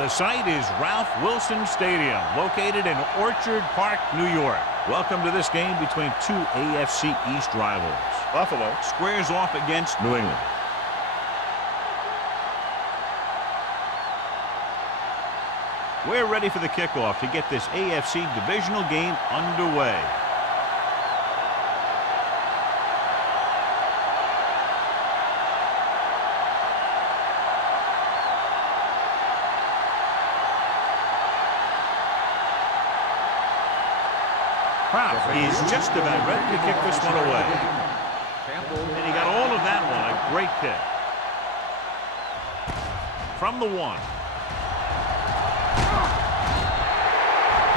The site is Ralph Wilson Stadium, located in Orchard Park, New York. Welcome to this game between two AFC East rivals. Buffalo squares off against New England. We're ready for the kickoff to get this AFC divisional game underway. Kraft is just about ready to kick this one away. And he got all of that one. A great kick. From the 1.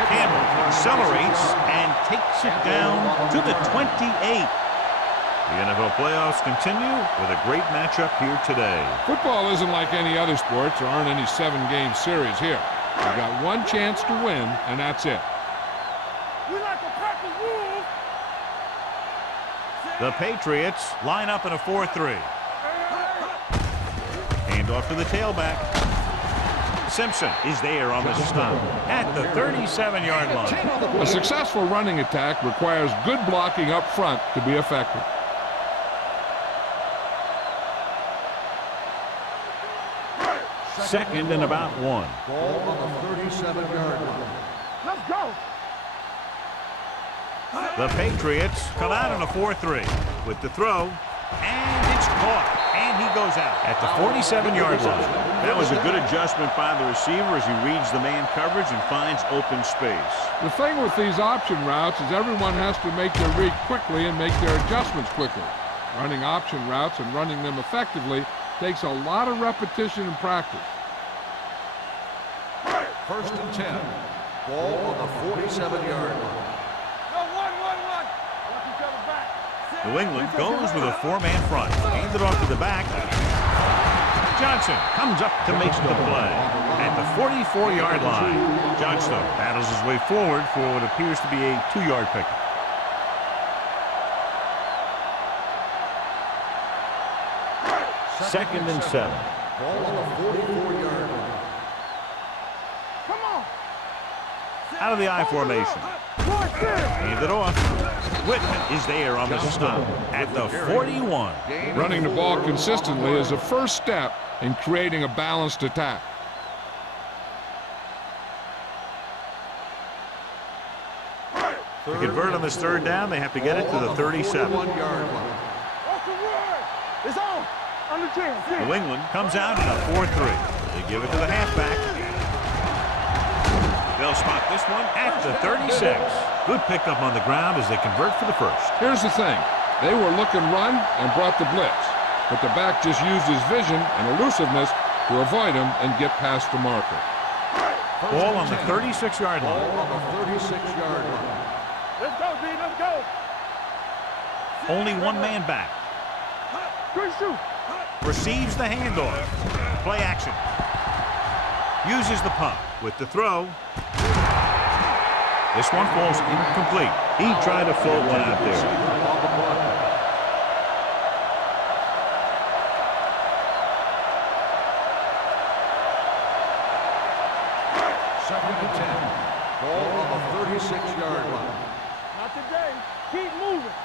Campbell accelerates and takes it down to the 28. The NFL playoffs continue with a great matchup here today. Football isn't like any other sports. There aren't any 7-game series here. You've got one chance to win, and that's it. The Patriots line up in a 4-3. Hand off to the tailback. Simpson is there on the stop at the 37-yard line. A successful running attack requires good blocking up front to be effective. Second and about 1. Ball on the 37-yard line. Let's go. The Patriots come out in a 4-3 with the throw, and it's caught, and he goes out at the 47-yard line. That was a good adjustment by the receiver as he reads the man coverage and finds open space. The thing with these option routes is everyone has to make their read quickly and make their adjustments quickly. Running option routes and running them effectively takes a lot of repetition and practice. First and 10. Ball on the 47-yard line. New England goes with a 4-man front. Hands it off to the back. Johnson comes up to make the play at the 44-yard line. Johnson battles his way forward for what appears to be a 2-yard pickup. Second and 7. Ball on the 44-yard line. Come on. Out of the I formation. Hand it off. Whitman is there on the stop at the 41. Running the ball consistently is a first step in creating a balanced attack. To convert on this third down, they have to get it to the 37. It's on. Under 10. New England comes out in a 4-3. They give it to the halfback. They'll spot this one at the 36. Good pickup on the ground as they convert for the first. Here's the thing. They were looking run and brought the blitz, but the back just used his vision and elusiveness to avoid him and get past the marker. Ball on the 36-yard line. Ball on the 36-yard line. Let's go, D. Let's go. Only one man back. Good shoot. Receives the handoff. Play action. Uses the pump with the throw. This one falls incomplete. He tried to float one out there. Second and 10. Ball on the 36-yard line. Not today. Keep moving.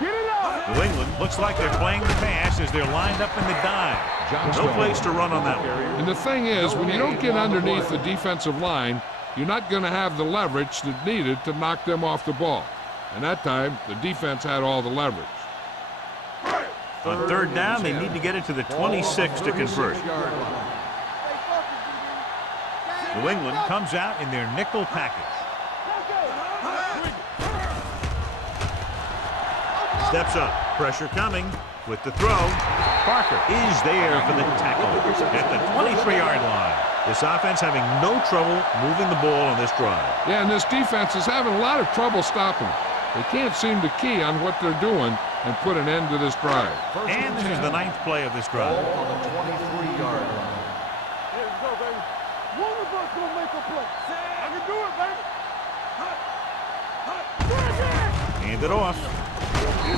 Get it out. New England looks like they're playing the pass as they're lined up in the dime. No place to run on that one. And the thing is, when you don't get underneath the defensive line, you're not going to have the leverage that's needed to knock them off the ball. And that time, the defense had all the leverage. On third down, they need to get it to the 26 to convert. New England comes out in their nickel package. Steps up. Pressure coming with the throw. Parker is there for the tackle at the 23-yard line. This offense having no trouble moving the ball on this drive. Yeah, and this defense is having a lot of trouble stopping it. They can't seem to key on what they're doing and put an end to this drive. And this is the 9th play of this drive. Ball on the 23-yard line. There we go, baby. One of us gonna make a play. I can do it, baby. Hand it off.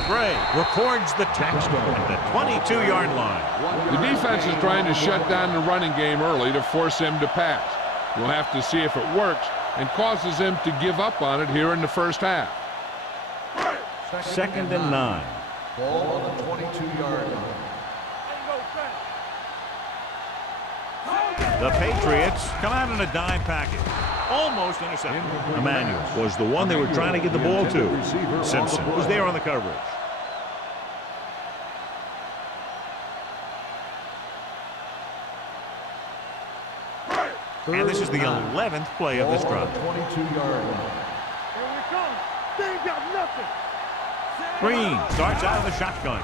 Gray records the touchdown at the 22-yard line. The defense is trying to shut down the running game early to force him to pass. We'll have to see if it works and causes them to give up on it here in the first half. Second and 9. Ball on the 22-yard line. The Patriots come out in a dime package. Almost intercepted. Emmanuel was the one they were trying to get the ball to. Simpson was there on the coverage. And this is the 11th play of this drive. 22-yard line. Here we come. They ain't got nothing. Green starts out of the shotgun.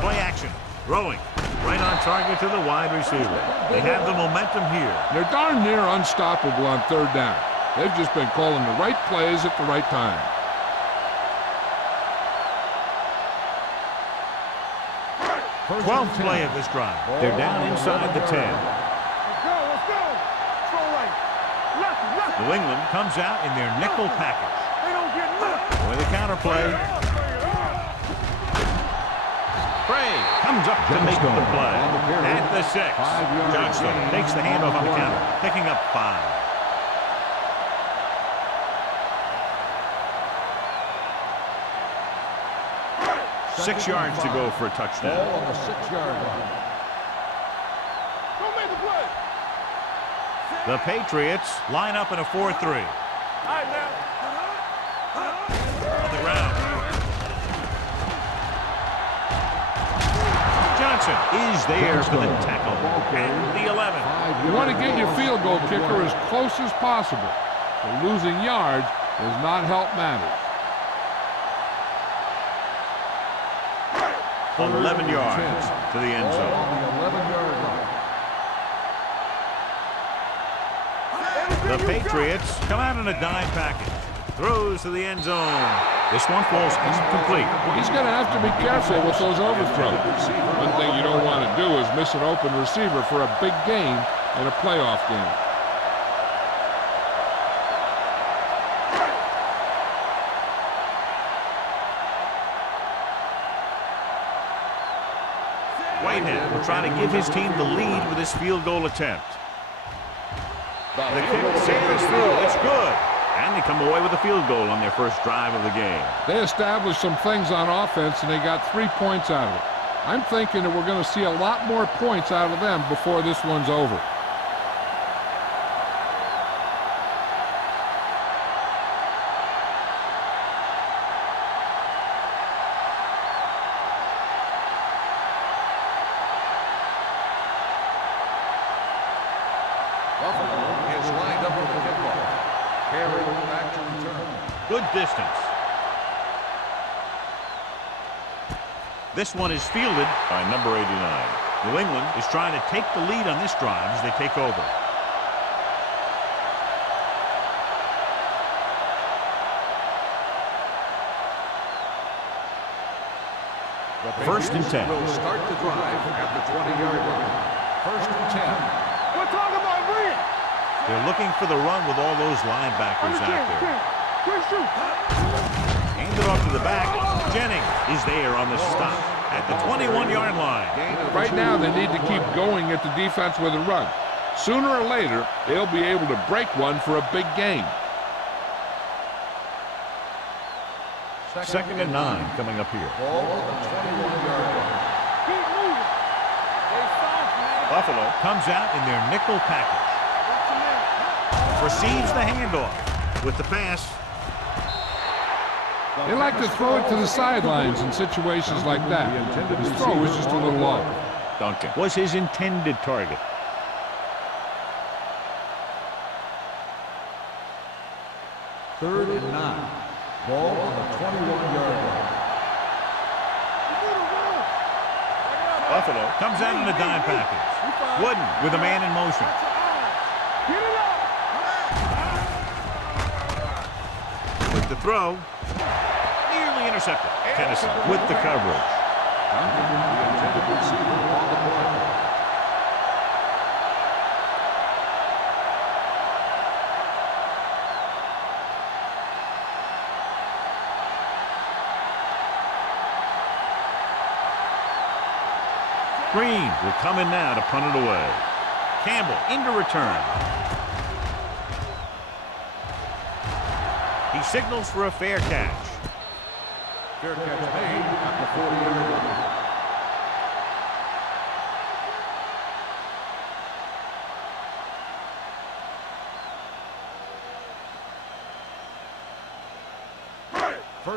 Play action. Throwing. Right on target to the wide receiver. They have the momentum here. They're darn near unstoppable on third down. They've just been calling the right plays at the right time. First 12th and 10. play of this drive. They're down inside the 10. Let's go. Let's go. Throw right. Left. New England comes out in their nickel package. They don't get nothing. With a counter play. Bray comes up to make the play. At the 6. Johnstone takes the handoff on the counter, picking up 5. Six yards to go for a touchdown. Ball on the 6-yard line. Don't make the play. The Patriots line up in a 4-3. All right, now. On the ground. Johnson is there for the tackle. And the 11. You want to get your field goal kicker as close as possible. But losing yards does not help matters. 11 yards to the end Ball zone. on the 11-yard line. The Patriots come out in a dime package. Throws to the end zone. This one falls incomplete. He's going to have to be careful with those overthrows. One thing you don't want to do is miss an open receiver for a big gain in a playoff game. Whitehead will try to give his team the lead with this field goal attempt. The kick sails through. It's good. And they come away with a field goal on their first drive of the game. They established some things on offense, and they got 3 points out of it. I'm thinking that we're going to see a lot more points out of them before this one's over. Buffalo is lined up for the kickoff. Carry back to return. Good distance. This one is fielded by number 89. New England is trying to take the lead on this drive as they take over. First and 10. Will start the drive at the 20-yard line. First and 10. We're talking about Reed. They're looking for the run with all those linebackers out there. Quick shoot. Handed off to the back. Jennings is there on the stop at the 21-yard line. Right now, they need to keep going at the defense with a run. Sooner or later, they'll be able to break one for a big gain. Second and 9 coming up here. Ball on the 21-yard line. Keep moving. They soft, man. Buffalo comes out in their nickel package. Receives the handoff with the pass. They like to throw it to the sidelines in situations like that. His throw was just a little off. Duncan was his intended target. Third and 9. Ball on the 21-yard line. Buffalo comes out in a dime package. Wooden with a man in motion. Get it up. With the throw. Nearly intercepted. Tennessee with the coverage. Duncan, the intended receiver on the play. Green will come in now to punt it away. Campbell into return. signals for a fair catch. Fair catch made at the 40-yard line.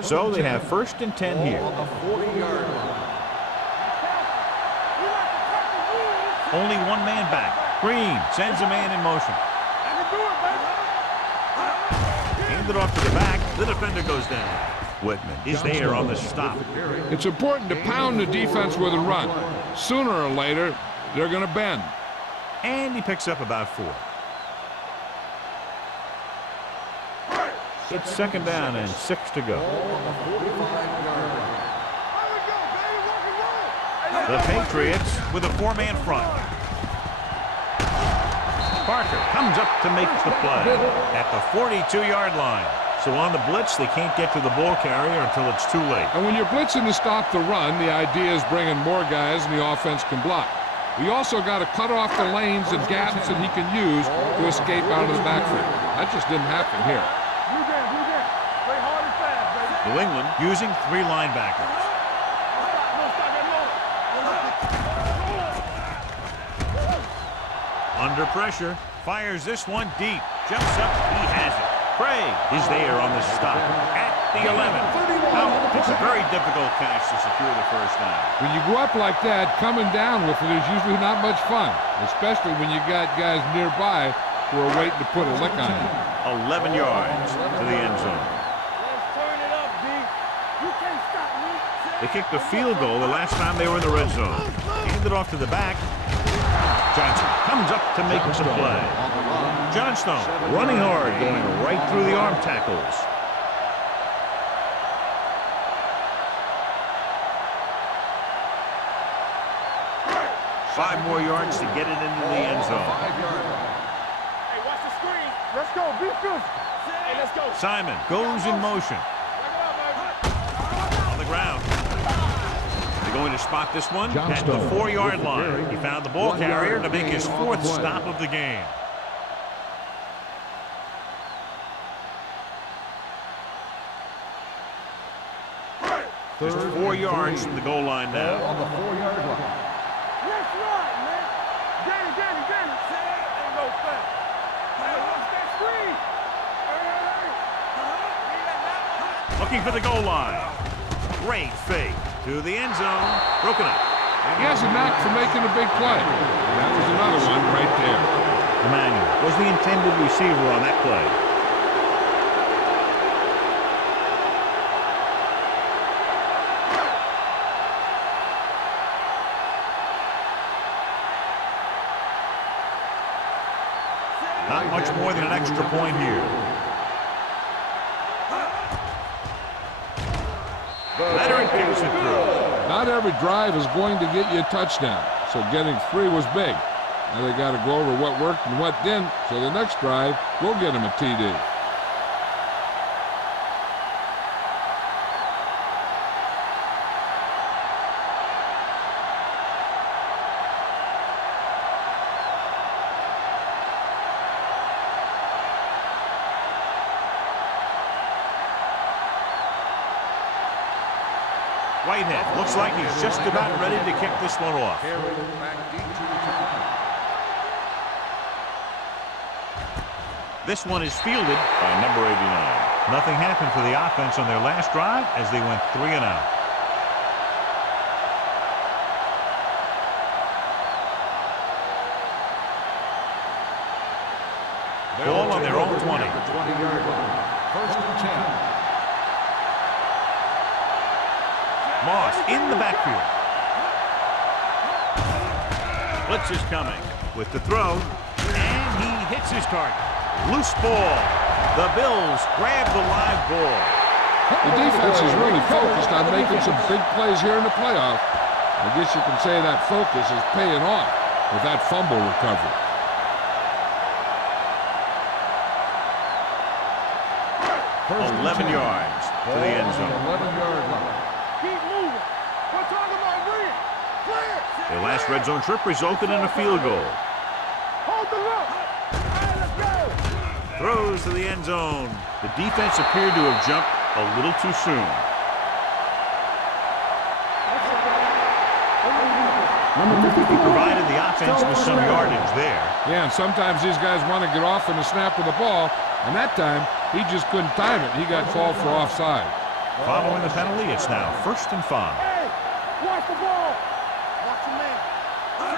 So they have 1st and 10 here. On the 40-yard line. Only one man back. Green sends a man in motion. Handed off to the back. The defender goes down. Whitman is there on the stop. It's important to pound the defense with a run. Sooner or later, they're going to bend. And he picks up about 4. It's 2nd down and 6 to go. The Patriots with a 4-man front. Parker comes up to make the play at the 42-yard line. So on the blitz, they can't get to the ball carrier until it's too late. And when you're blitzing to stop the run, the idea is bringing more guys and the offense can block. We also got to cut off the lanes and gaps that he can use to escape out of the backfield. That just didn't happen here. New England using 3 linebackers. Under pressure, fires this one deep. Jumps up, he has it. Craig is there on the stop at the 11. Now, it's a very difficult catch to secure the 1st down. When you go up like that, coming down with it is usually not much fun, especially when you got guys nearby who are waiting to put a lick on you. 11 yards to the end zone. They kicked a field goal the last time they were in the red zone. Handed off to the back. Johnson comes up to make the play. Johnstone running hard, going right through the arm tackles. Five more yards to get it into the end zone. Hey, watch the screen. Let's go. Be physical. Hey, let's go. Simon goes in motion. On the ground. They're going to spot this one at the 4-yard line. He found the ball carrier to make his 4th stop of the game. Just 4 yards from the goal line now. On the 4-yard line. Yes, right, man. Danny. Ain't no fun. Hey, watch that screen. Looking for the goal line. Great fake to the end zone. Broken up. He has a knack for making a big play. That was another one right there. Emmanuel was the intended receiver on that play. Not much more than an extra point here. Leonard kicks it through. Not every drive is going to get you a touchdown, so getting 3 was big. Now they got to go over what worked and what didn't, so the next drive will get them a TD. Whitehead looks like he's just about ready to kick this one off. This one is fielded by number 89. Nothing happened for the offense on their last drive as they went 3 and out. Ball on their own 20. 20-yard line. 1st and 10. Moss in the backfield. Blitz is coming with the throw, and he hits his target. Loose ball. The Bills grab the live ball. The defense is really focused on making some big plays here in the playoff. I guess you can say that focus is paying off with that fumble recovery. First 11 yards to the end zone. 11-yard line. Keep moving. We're talking about Green. Clear. Their last red zone trip resulted in a field goal. Hold the look. All right, let's go. Throws to the end zone. The defense appeared to have jumped a little too soon. He provided the offense with some yardage there. Yeah, and sometimes these guys want to get off in the snap of the ball, and that time he just couldn't time it. He got called for offside. Following the penalty, it's now 1st and 5. Hey, watch the ball. Watch your man.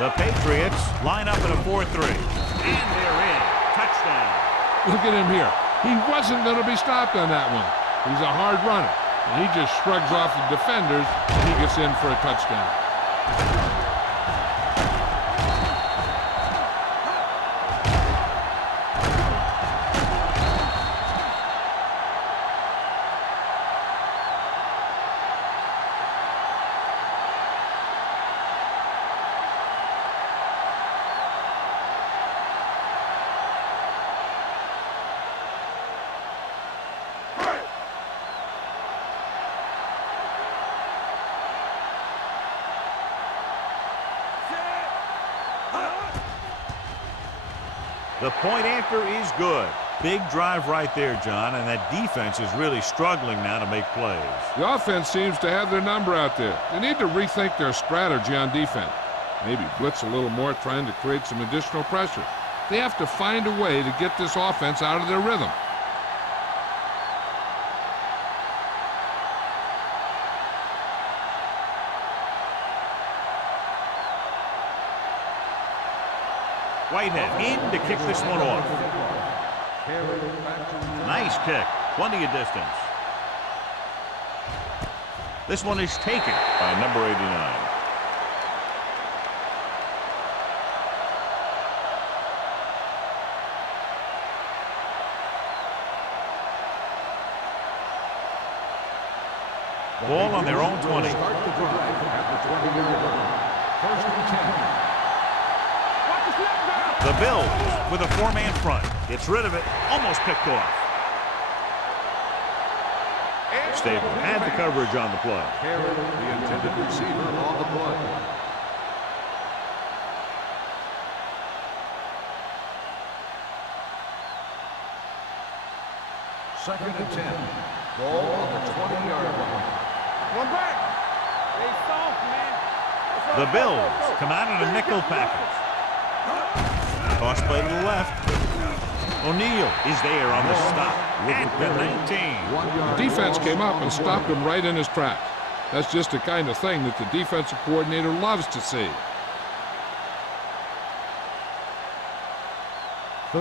The Patriots line up in a 4-3. And they're in. Touchdown. Look at him here. He wasn't going to be stopped on that one. He's a hard runner, and he just shrugs off the defenders, and he gets in for a touchdown. The point after is good. Big drive right there, John, and that defense is really struggling now to make plays. The offense seems to have their number out there. They need to rethink their strategy on defense. Maybe blitz a little more, trying to create some additional pressure. They have to find a way to get this offense out of their rhythm. Whitehead in to kick this one off. Nice kick. Plenty of distance. This one is taken by number 89. Ball on their own 20. Start the drive at the 20-yard line. 1st and 10. The Bills with a 4-man front. Gets rid of it. Almost picked off. Stable had the coverage on the play. Herod, the intended receiver, on the play. Second and 10. Ball on the 20-yard line. One back. They soft, man. The Bills come out in a nickel package. Toss play to the left. O'Neal is there on the stop at the 19. The defense came up and stopped him right in his tracks. That's just the kind of thing that the defensive coordinator loves to see.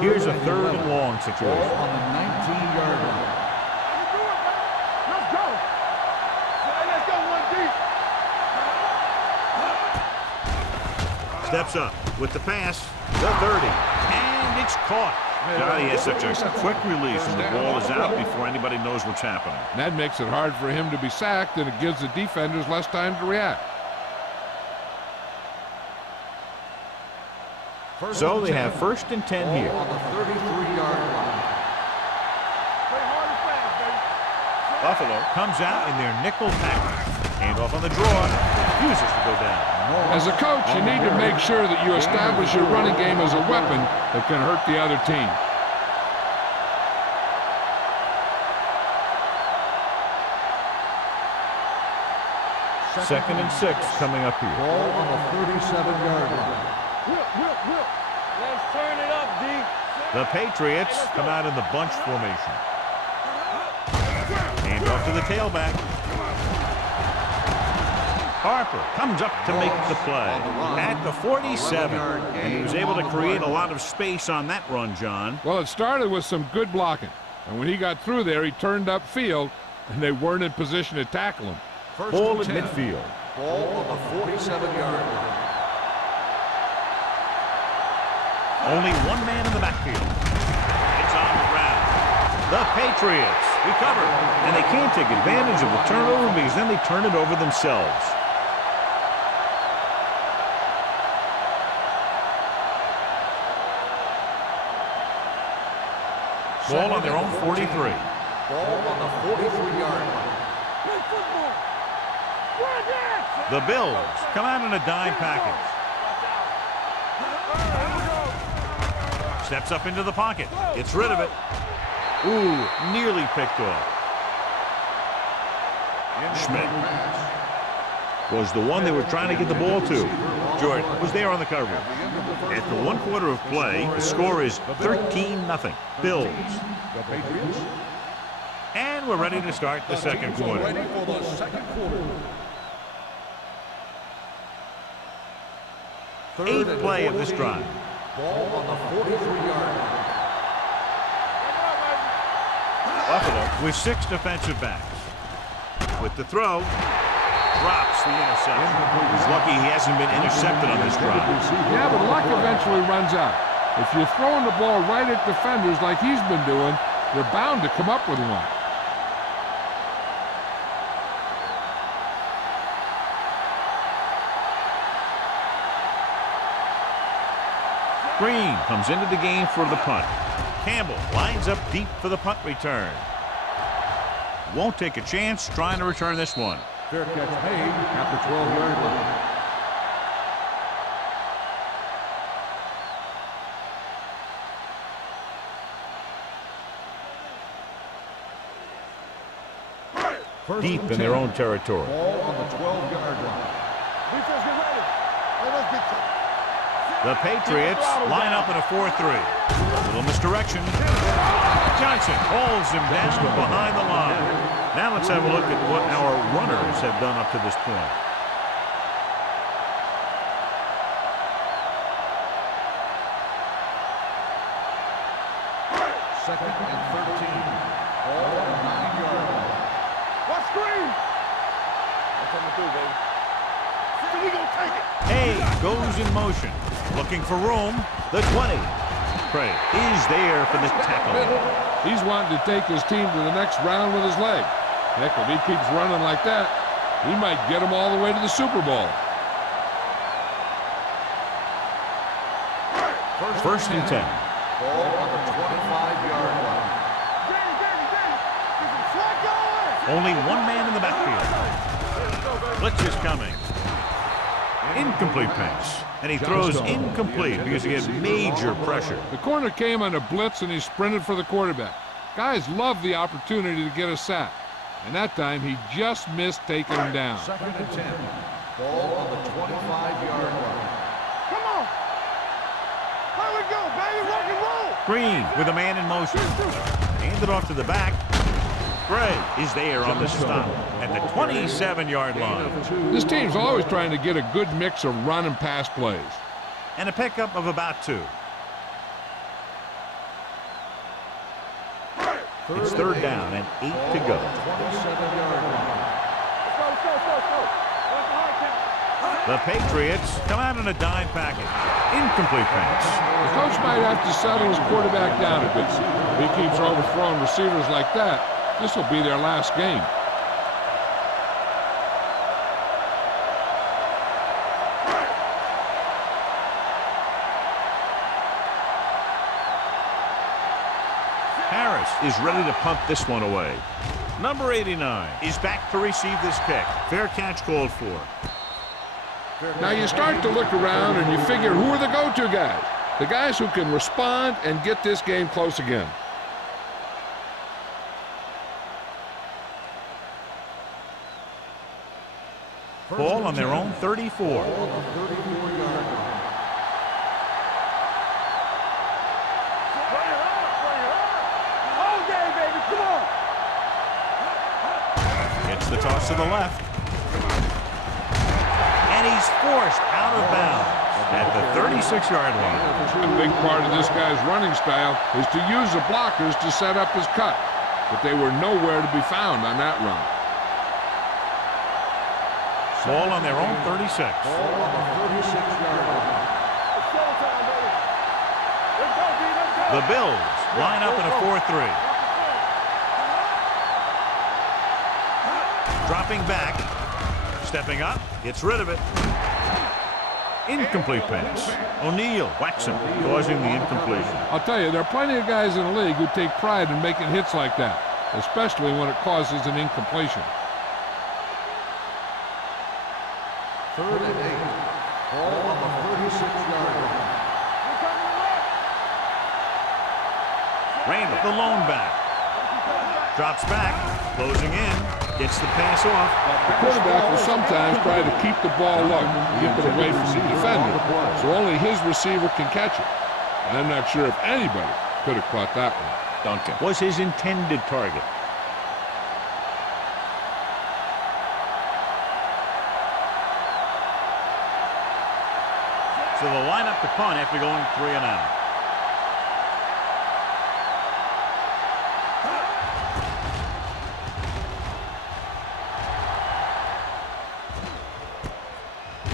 Here's a 3rd and long situation. Ball on the 19-yard line. Let's go. Let's go one deep. Steps up with the pass. The 30. And it's caught. Johnny has such a quick release, and the ball is out before anybody knows what's happening. And that makes it hard for him to be sacked, and it gives the defenders less time to react. So they have 1st and 10 here. On the 33-yard line. Play hard and fast, baby. Buffalo comes out in their nickel package. Hand off on the draw. Refuses to go down. As a coach, you need to make sure that you establish your running game as a weapon that can hurt the other team. Second and 6 coming up here. Ball on the 37-yard line. Whip. Let's turn it up, D. The Patriots come out in the bunch formation. Hand off to the tailback. Harper comes up to make the play at the 47. And he was able to create a lot of space on that run, John. Well, it started with some good blocking. And when he got through there, he turned upfield, and they weren't in position to tackle him. Ball at midfield. Ball on the 47-yard line. Only one man in the backfield. It's on the ground. The Patriots recover. And they can't take advantage of the turnover because then they turn it over themselves. Ball on their own 43. Ball on the 43-yard line. Play football. Run that. The Bills come out in a dime package. Steps up into the pocket. Gets rid of it. Ooh, nearly picked off. Schmidt was the one they were trying to get the ball to. Jordan was there on the coverage. After 1 quarter of play, the score is 13-0. Bills. The Patriots. And we're ready to start the second quarter. Ready for the second quarter. Eighth play of this drive. Ball on the 43-yard line. Buffalo with 6 defensive backs. With the throw, drops the interception. He's lucky he hasn't been intercepted on this drive. Yeah, but luck eventually runs out. If you're throwing the ball right at defenders like he's been doing, they're bound to come up with one. Green comes into the game for the punt. Campbell lines up deep for the punt return. Won't take a chance trying to return this one. Fair catch made at the 12-yard line. Deep in their own territory. Ball on the 12-yard line. Defense, get ready. Hey, let's get to The Patriots line up in a 4-3. A little misdirection. Johnson holds him down behind the line. Now let's have a look at what our runners have done up to this point. Second and 13. Ball on the 9-yard line. What screen? That's coming through, baby. See, we gonna take it. Hay goes in motion. Looking for room. The 20. Craig is there for the tackle. He's wanting to take his team to the next round with his leg. Heck, if he keeps running like that, he might get them all the way to the Super Bowl. First and 10. Ball on the 25-yard line. Only one man in the backfield. Blitz is coming. Incomplete pass. And he throws incomplete because he had major pressure. The corner came on a blitz and he sprinted for the quarterback. Guys love the opportunity to get a sack. And that time he just missed taking him down. Second and 10. Ball on the 25-yard line. Come on. Here we go, baby. Rock and roll. Green with a man in motion. Handed off to the back. Gray is there on the stop at the 27-yard line. This team's always trying to get a good mix of run and pass plays. And a pickup of about 2. It's third down and 8 to go. 27-yard line. Let's go. What's the hard count? The Patriots come out in a dime package. Incomplete pass. The coach might have to settle his quarterback down a bit. If he keeps overthrowing receivers like that, this will be their last game. Harris is ready to punt this one away. Number 89 is back to receive this kick. Fair catch called for. Now you start to look around and you figure, who are the go-to guys? The guys who can respond and get this game close again. Ball on their own 34. Ball on the 34-yard line. Bring it on. All day, baby. Come on. Gets the toss to the left. And he's forced out of bounds at the 36-yard line. A big part of this guy's running style is to use the blockers to set up his cut. But they were nowhere to be found on that run. Ball on their own 36. Ball on the 36-yard line. It's showtime, baby. Let's go, D. Let's go. The Bills line up in a 4-3. Dropping back. Stepping up. Gets rid of it. Incomplete pass. O'Neal whacks him, causing the incompletion. I'll tell you, there are plenty of guys in the league who take pride in making hits like that, especially when it causes an incompletion. Third and 8. Ball on the 36-yard line. We're coming to left. the lone back. Drops back, closing in, gets the pass off. The quarterback will sometimes try to keep the ball low, keep it away from the defender, so only his receiver can catch it. I'm not sure if anybody could have caught that one. Duncan was his intended target. So they'll line up to punt after going 3 and out.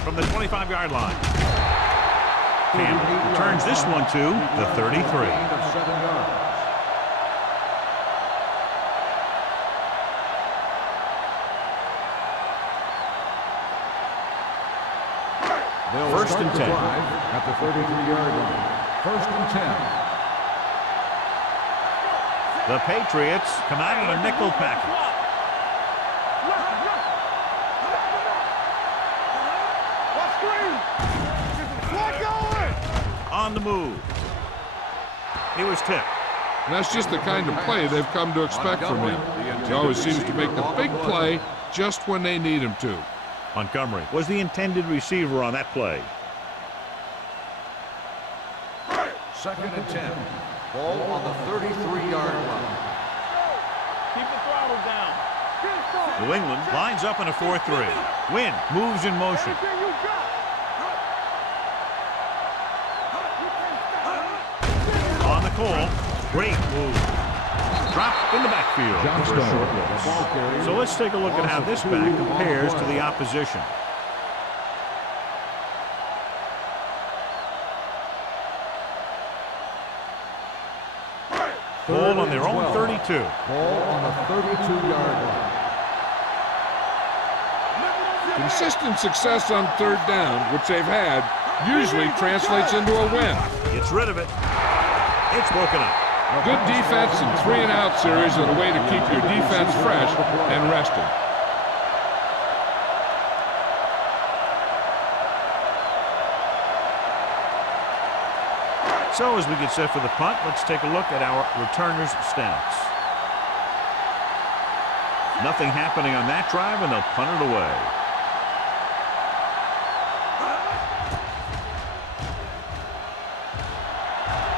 From the 25-yard line. Campbell returns this one to the 33. Of 7 yards. First and 10. At the 33-yard line. First and 10. The Patriots come out in a nickel package. On the move. He was tipped. And that's just the kind of play they've come to expect from him. He always seems to make the big play just when they need him to. Montgomery was the intended receiver on that play. Second and 10. Ball on the 33-yard line. Keep the throttle down. New England lines up in a 4-3. Wynn moves in motion. Everything you got. On the call. Great move. Dropped in the backfield for a short loss. So let's take a look at how this back compares to the opposition. Ball on their own 32. Ball on the 32-yard line. Consistent success on third down, which they've had, usually translates into a win. Gets rid of it. It's broken up. Good defense and 3-and-out series are the way to keep your defense fresh and rested. So as we get set for the punt, let's take a look at our returners' stats. Nothing happening on that drive, and they'll punt it away.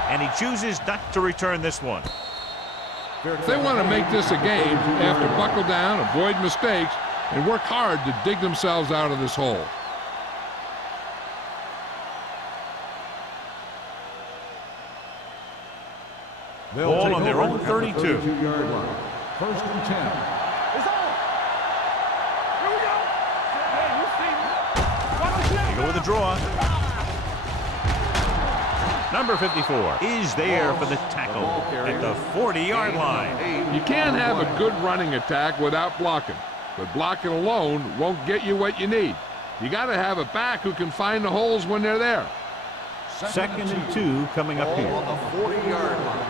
And he chooses not to return this one. If they want to make this a game, they have to buckle down, avoid mistakes, and work hard to dig themselves out of this hole. Ball on their own 32. 32-yard line. First and 10. It's on. Here we go. Hey, you see me. Why don't you They go with a draw. Number 54 is there for the tackle at the 40-yard line. You can't have a good running attack without blocking, but blocking alone won't get you what you need. You got to have a back who can find the holes when they're there. Second and 2 coming up here. Ball on the 40-yard line.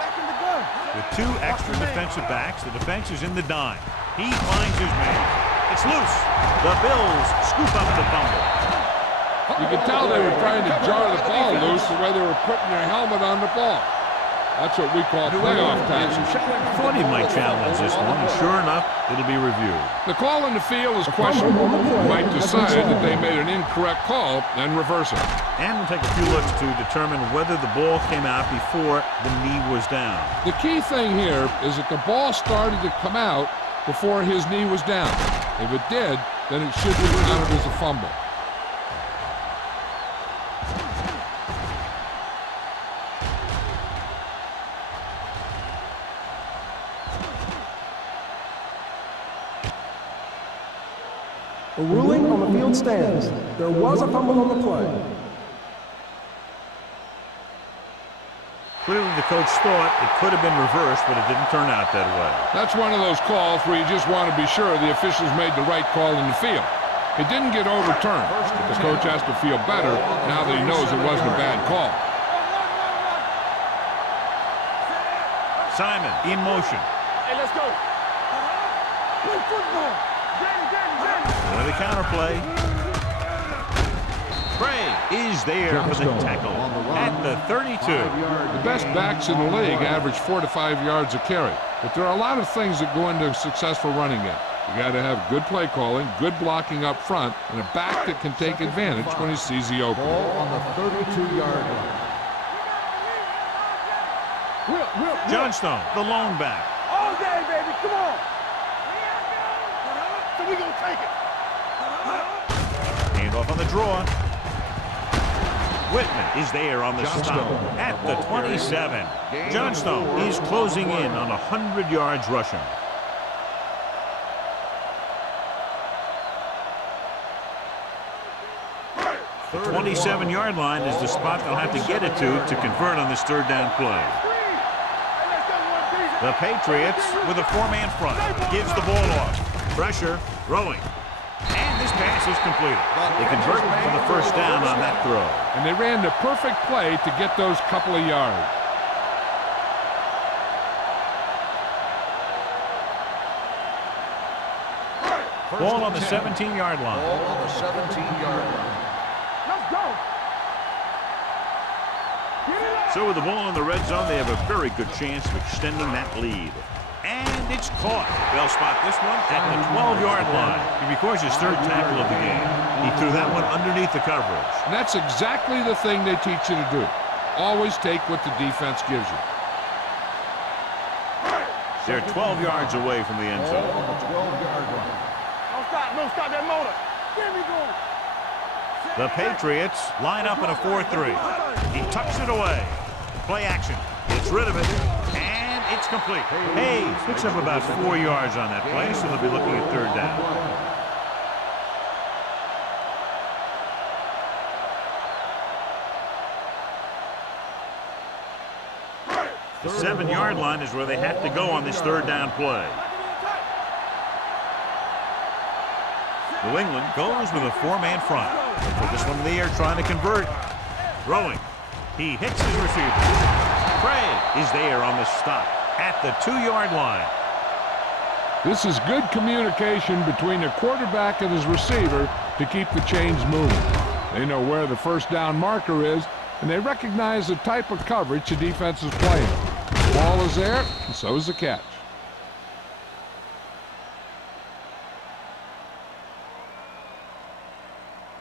back in the gun? With 2 extra defensive backs, the defense is in the dime. He finds his man. It's loose. The Bills scoop up the fumble. You could tell they were trying to jar the ball loose the way they were putting their helmet on the ball. That's what we call playoff tackling. Thought he might challenge this one, and sure enough, it'll be reviewed. The call in the field is questionable. You might decide that they made an incorrect call and reverse it. And we'll take a few looks to determine whether the ball came out before the knee was down. The key thing here is that the ball started to come out before his knee was down. If it did, then it should be counted as a fumble. A ruling on the field stands. There was a fumble on the play. Clearly the coach thought it could have been reversed, but it didn't turn out that way. That's one of those calls where you just want to be sure the officials made the right call in the field. It didn't get overturned, but the coach has to feel better now that he knows it wasn't a bad call. Simon in motion. Hey, let's go. Play football. Danny. Another counter play. Bray is there for the tackle at the 32. The best backs in the league average 4 to 5 yards a carry, but there are a lot of things that go into a successful running game. You got to have good play calling, good blocking up front, and a back that can take advantage when he sees the opening. Ball on the 32-yard line. Johnstone, the lone back. All day, baby. Come on. So we gonna take it. Hand off on the draw. Whitman is there on the stop at the 27. Johnstone is closing in on 100 yards rushing. The 27-yard line is the spot they'll have to get it to convert on this third down play. The Patriots with a four-man front gives the ball off. Pressure, throwing. And this pass is completed. They convert for the first down on that throw. And they ran the perfect play to get those couple of yards. Ball on the 17-yard line. Ball on the 17-yard line. Let's go. So with the ball in the red zone, they have a very good chance of extending that lead. And it's caught. They'll spot this one at the 12-yard line. He records his third tackle of the game. He threw that one underneath the coverage. And that's exactly the thing they teach you to do. Always take what the defense gives you. They're 12 yards away from the end Ball zone. on the 12-yard line. Don't stop that motor. Get me going. The Patriots line up in a 4-3. He tucks it away. Play action. Gets rid of it. And it's complete. Hayes picks up about 4 yards on that play, so they'll be looking at third down. The 7-yard line is where they have to go on this third down play. New England goes with a four-man front. They'll put this one in the air trying to convert. Throwing. He hits his receiver. Craig is there on the stop at the 2-yard line. This is good communication between the quarterback and his receiver to keep the chains moving. They know where the first down marker is, and they recognize the type of coverage the defense is playing. The ball is there, and so is the catch.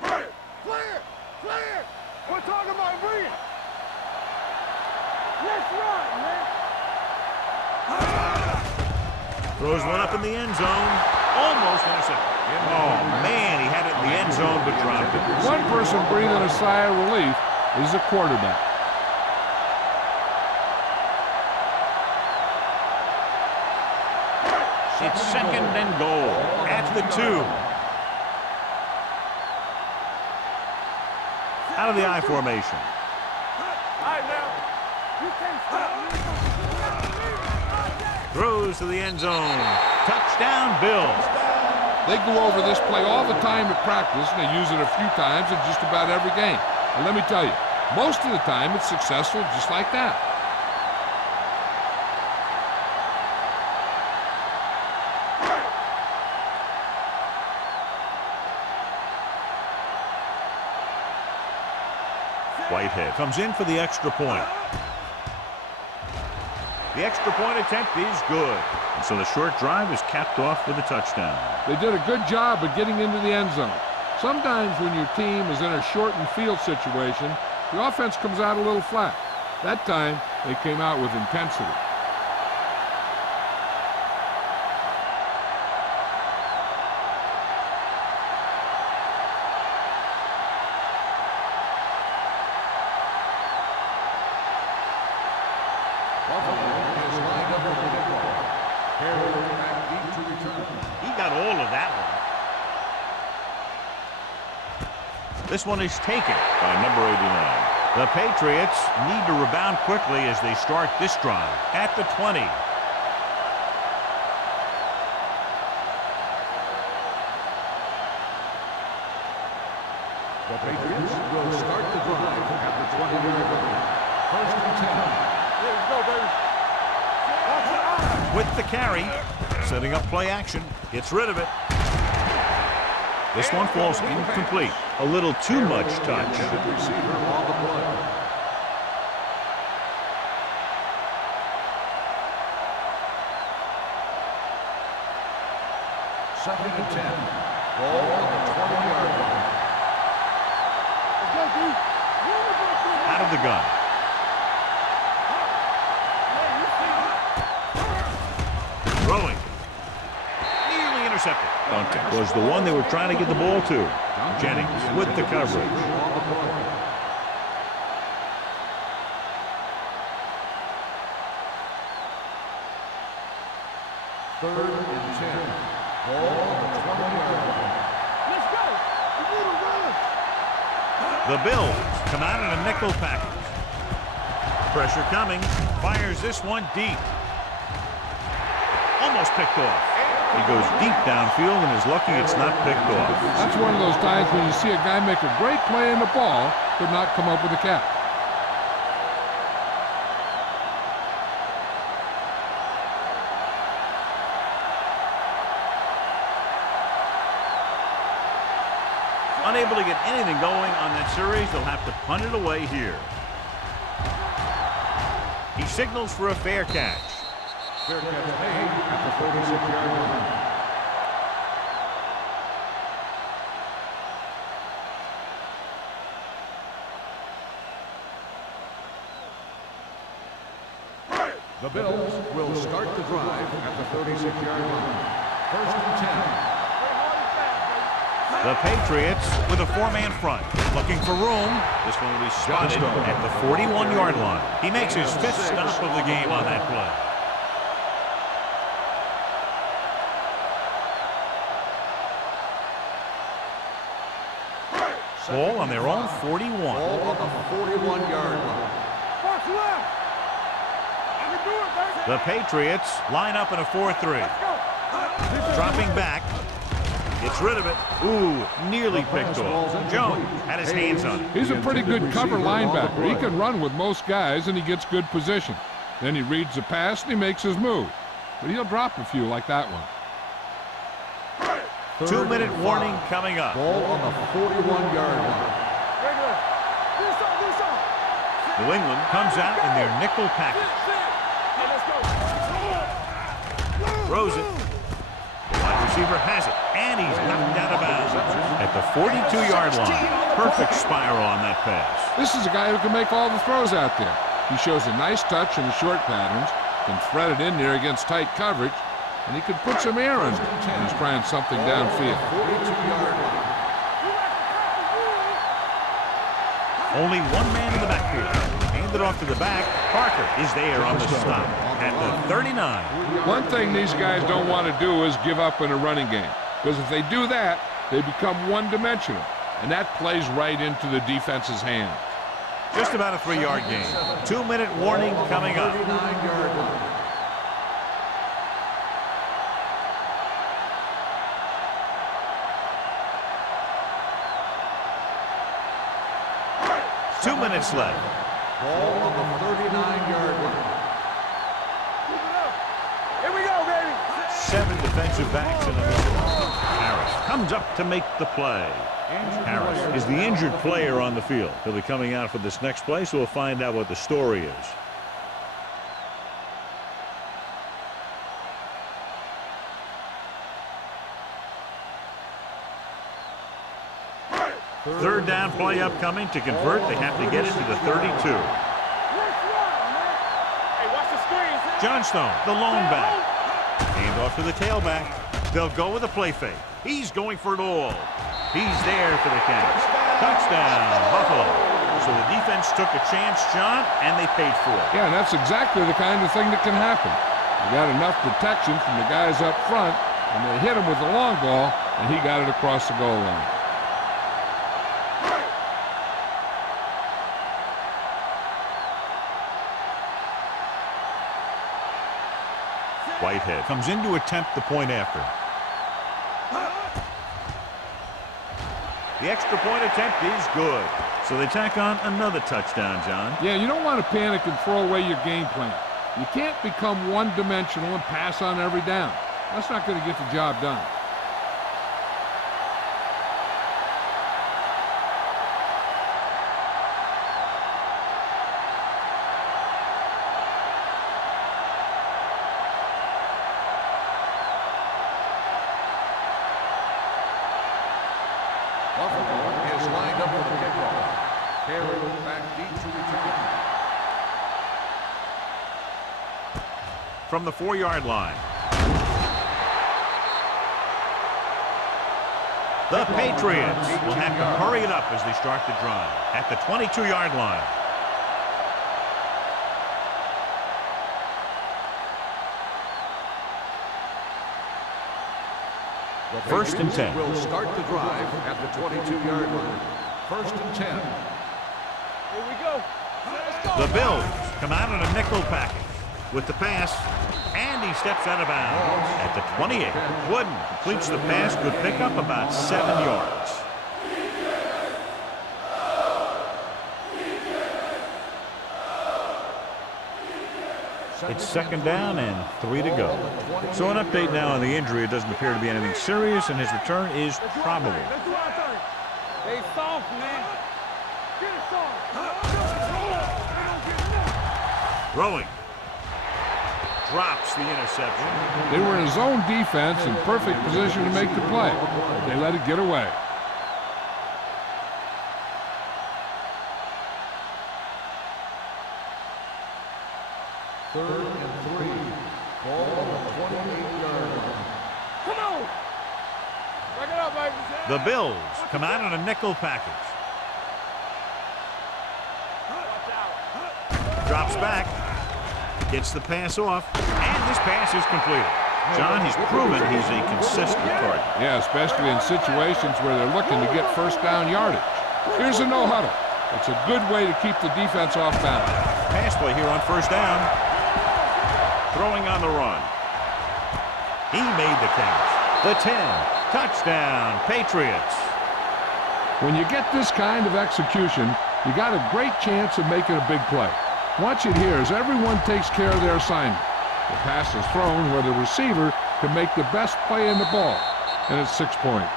Clear. We're talking about brilliant. Let's run, man. Throws one up in the end zone. Almost intercepted. Oh, man, he had it in the end zone but dropped it. One person breathing a sigh of relief is the quarterback. It's second and goal at the 2. Out of the I formation. All right, now. You can't stop. Throws to the end zone. Touchdown, Bills. They go over this play all the time at practice, and they use it a few times in just about every game. And let me tell you, most of the time it's successful just like that. Whitehead comes in for the extra point. The extra point attempt is good. And so the short drive is capped off with a touchdown. They did a good job of getting into the end zone. Sometimes when your team is in a shortened field situation, the offense comes out a little flat. That time, they came out with intensity. He got all of that one. This one is taken by number 89. The Patriots need to rebound quickly as they start this drive at the 20. The Patriots will start the drive at the 20-yard line. First and 10. Let's go, baby. With the carry, setting up play action, gets rid of it. This one falls incomplete. A little too much touch. Intended receiver on the play. Second and 10. Ball on the 20-yard line. Out of the gun. Throwing. Nearly intercepted. Duncan was the one they were trying to get the ball to. Jennings with the coverage. Third and 10. Ball on the 20-yard line. Let's go. We need to run. The Bills come out in a nickel package. Pressure coming. Fires this one deep. Almost picked off. He goes deep downfield and is lucky it's not picked off. That's one of those times when you see a guy make a great play in the ball, but not come up with a catch. Unable to get anything going on that series, they'll have to punt it away here. He signals for a fair catch. Fair catch made at the 46-yard line. The Bills will start the drive at the 36-yard line. First and 10. The Patriots with a four-man front. Looking for room. This one will be spotted at the 41-yard line. He makes his fifth stop of the game on that play. Ball on their own 41. Ball on the 41-yard line. Box left. I can do it, baby. The Patriots line up in a 4-3. Go. Dropping back. Gets rid of it. Ooh, nearly picked off. Jones had his hands on it. He's a pretty good cover linebacker. He can run with most guys, and he gets good position. Then he reads the pass, and he makes his move. But he'll drop a few like that one. 2-minute warning coming up. Ball on the 41-yard line. Regular. Do something. New England comes out in their nickel package. Hey, let's go. Throws it. Wide receiver has it. And he's knocked out of bounds at the 42-yard line. Perfect spiral on that pass. This is a guy who can make all the throws out there. He shows a nice touch in the short patterns, can thread it in there against tight coverage, and he could put some air under it when he's trying something downfield. 42-yard line. Only one man in the backfield. Handed off to the back. Parker is there on the stop at the 39. One thing these guys don't want to do is give up in a running game, because if they do that, they become one-dimensional, and that plays right into the defense's hand. Just about a 3-yard gain. 2-minute warning coming up. 39-yard line. Two minutes left. Ball on the 39-yard line. Here we go, baby. 7 defensive backs in the middle. Harris comes up to make the play. Harris is the injured player on the field. He'll be coming out for this next play, so we'll find out what the story is. Third down play upcoming. To convert, they have to get it to the 32. Hey, watch the screen. Johnstone, the lone back. Hand off to the tailback. They'll go with a play fake. He's going for it all. He's there for the catch. Touchdown, Buffalo. So the defense took a chance, John, and they paid for it. Yeah, and that's exactly the kind of thing that can happen. You got enough protection from the guys up front, and they hit him with the long ball, and he got it across the goal line. Whitehead comes in to attempt the point after. The extra point attempt is good. So they tack on another touchdown, John. Yeah, you don't want to panic and throw away your game plan. You can't become one-dimensional and pass on every down. That's not going to get the job done. from the 4-yard line. The Patriots will have to hurry it up as they start the drive at the 22-yard line. First and 10. Will start the drive at the 22-yard line. First and 10. Here we go. Let's go. The Bills come out in a nickel package with the pass, and he steps out of bounds at the 28. Wooden completes the pass, good pickup, about 7 yards. It's second down and 3 to go. So an update now on the injury. It doesn't appear to be anything serious, and his return is probable. Let's do our thing. They soft, man. Get it soft. Throwing. Drops the interception. They were in zone defense in perfect position to make the play. They let it get away. Third and 3. Ball on the 28-yard line. Come on. Back it up, baby. The Bills come out in a nickel package. Drops back. Gets the pass off. And this pass is completed. John, he's proven he's a consistent target. Yeah, especially in situations where they're looking to get first down yardage. Here's a no huddle. It's a good way to keep the defense off balance. Pass play here on first down. Throwing on the run. He made the catch. The 10. Touchdown, Patriots. When you get this kind of execution, you got a great chance of making a big play. Watch it here as everyone takes care of their assignment. The pass is thrown where the receiver can make the best play in the ball, and it's 6 points.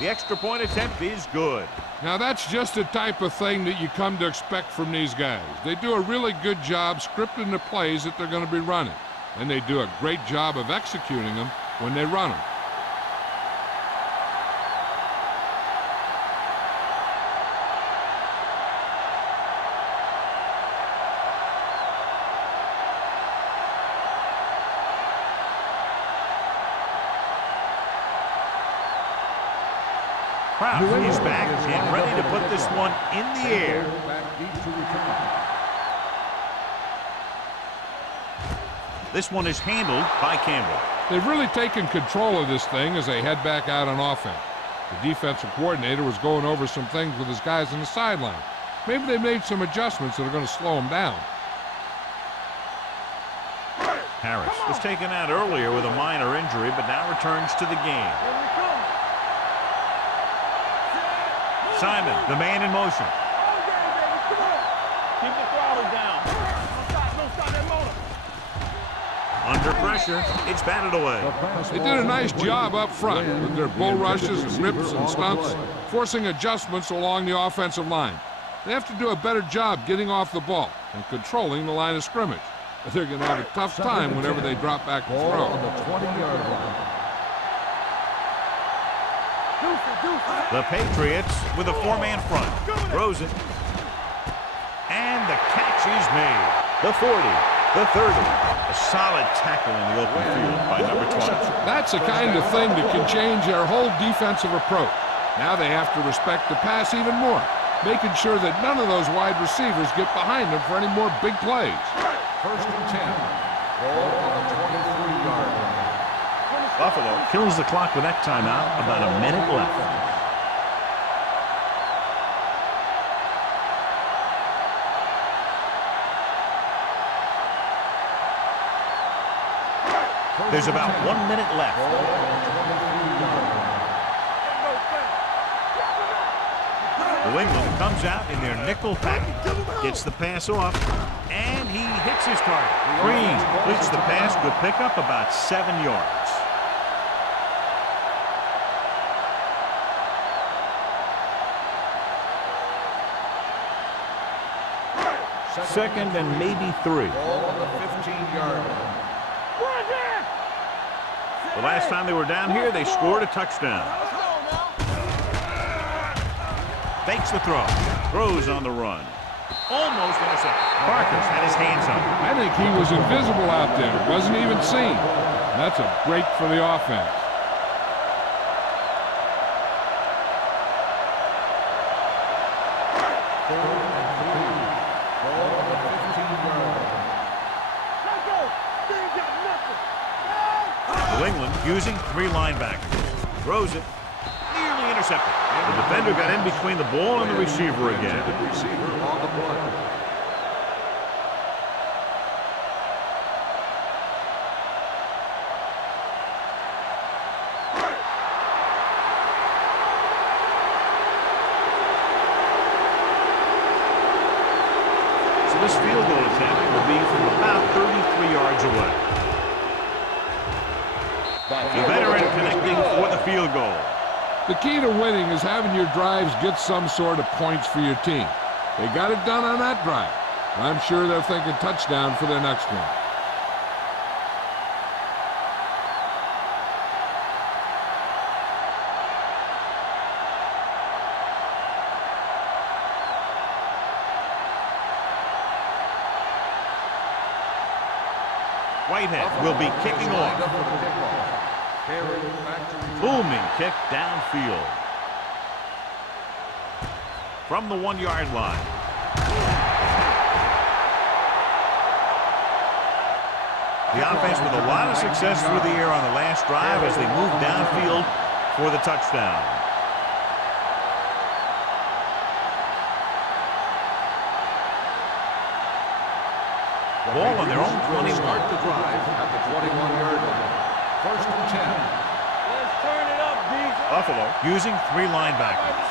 The extra point attempt is good. Now that's just the type of thing that you come to expect from these guys. They do a really good job scripting the plays that they're going to be running, and they do a great job of executing them when they run them. He's back and ready to put this one in the air. Back deep to return. This one is handled by Campbell. They've really taken control of this thing as they head back out on offense. The defensive coordinator was going over some things with his guys on the sideline. Maybe they made some adjustments that are going to slow them down. Harris was taken out earlier with a minor injury, but now returns to the game. Simon, the man in motion. Keep the throttle down. Don't stop that motor. Under pressure, it's batted away. They did a nice job up front with their bull rushes and rips and stunts, forcing adjustments along the offensive line. They have to do a better job getting off the ball and controlling the line of scrimmage. But they're going to have a tough time whenever they drop back to Ball throw. on the 20-yard line. The Patriots with a 4-man front. Throws it. And the catch is made. The 40, the 30. A solid tackle in the open field by number 20. That's the kind of thing that can change their whole defensive approach. Now they have to respect the pass even more, making sure that none of those wide receivers get behind them for any more big plays. First and 10. Ball on the 23-yard line. Buffalo kills the clock with that timeout. About a minute left. There's about 1 minute left. New England comes out in their nickel package. Gets the pass off, and he hits his target. Green completes the pass. Good pickup, about 7 yards. 2nd and maybe 3. Ball on the 15-yard line. The last time they were down here, they scored a touchdown. Fakes the throw. Throws on the run. Almost intercepted. Parker's had his hands up. I think he was invisible out there. Wasn't even seen. That's a break for the offense. New England using 3 linebackers. Throws it. Nearly intercepted. The defender got in between the ball and the receiver again. The receiver on the play. So this field goal attempt will be from about 33 yards away. The veteran connecting for the field goal. The key to winning is having your drives get some sort of points for your team. They got it done on that drive. I'm sure they're thinking touchdown for their next one. Whitehead will be kicking off. Booming kick downfield. From the 1-yard line. The offense with a lot of success through the air on the last drive as they move downfield for the touchdown. Ball on their own 21. Start the drive at the 21-yard line. 1st and 10. Let's turn it up, D. Buffalo using 3 linebackers.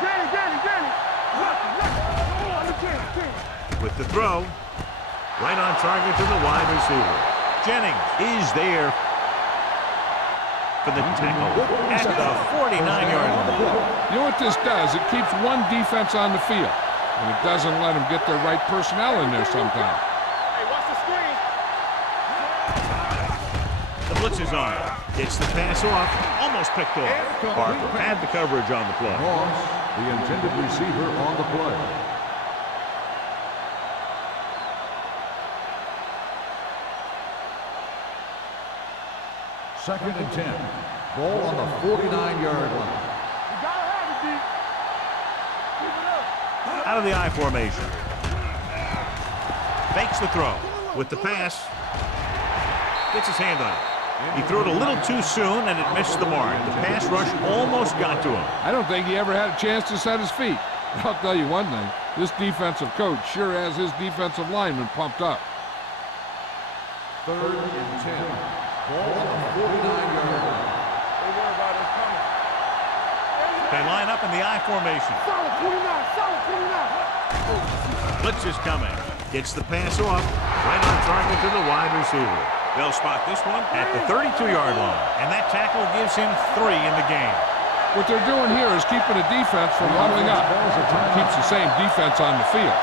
Danny. With the throw, right on target to the wide receiver. Jennings is there for the tackle at the 49-yard line. You know what this does? It keeps one defense on the field, and it doesn't let them get their right personnel in there sometimes. Hey, watch the screen. The blitz is on. Gets the pass off. Almost picked off. Parker had the coverage on the play. Moss, the intended receiver on the play. Second and 10. Ball on the 49-yard line. You gotta have it, D. Keep it up. Out of the I formation. Fakes the throw. With the pass. Gets his hand on it. He threw it a little too soon, and it missed the mark. The pass rush almost got to him. I don't think he ever had a chance to set his feet. I'll tell you one thing. This defensive coach sure has his defensive linemen pumped up. 3rd and 10. Ball on the 49-yard line. Don't worry about it coming. They line up in the I formation. Solid 29. Blitz is coming. Gets the pass off. Right on target to the wide receiver. They'll spot this one at the 32-yard line. And that tackle gives him 3 in the game. What they're doing here is keeping the defense from huddling up. Keeps the same defense on the field.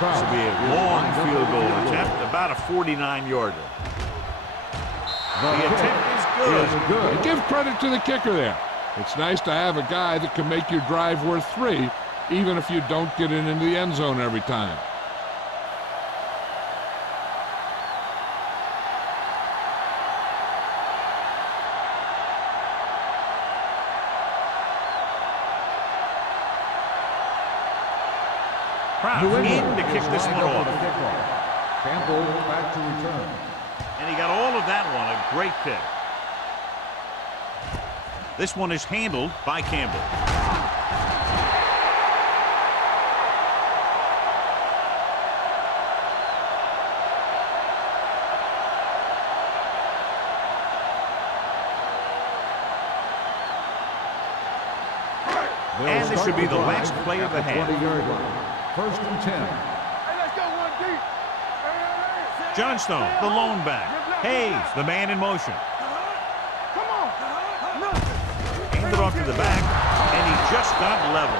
This will be a long field goal attempt, about a 49-yarder. The attempt is good. And give credit to the kicker there. It's nice to have a guy that can make your drive worth 3, even if you don't get it into the end zone every time. Brown in to kick this one off. Campbell back to return. And he got all of that one, a great pick. This one is handled by Campbell. And this should be the last play of the half. 20-yard line. First and 10. Hey, let's go one deep. Johnstone, the lone back. Hayes, the man in motion. Come on. Handed off to the back, and he just got level.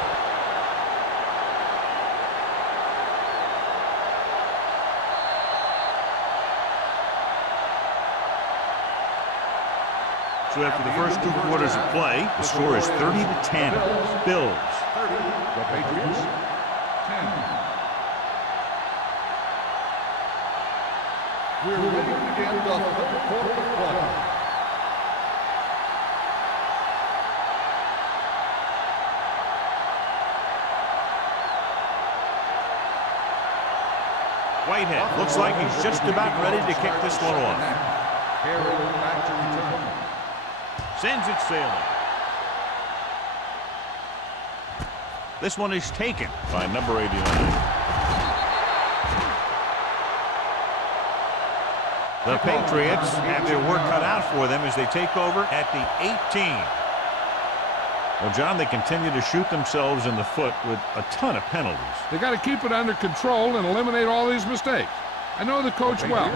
So after the first 2 quarters of play, the score is 30-10. Bills. 30. The Patriots. 10. We're ready to begin the third quarter of play. Whitehead looks like he's just about ready to kick this one off. Carry back to return. Sends it sailing. This one is taken by number 89. The Patriots have their work cut out for them as they take over at the 18. Well, John, they continue to shoot themselves in the foot with a ton of penalties. They got to keep it under control and eliminate all these mistakes. I know the coach well.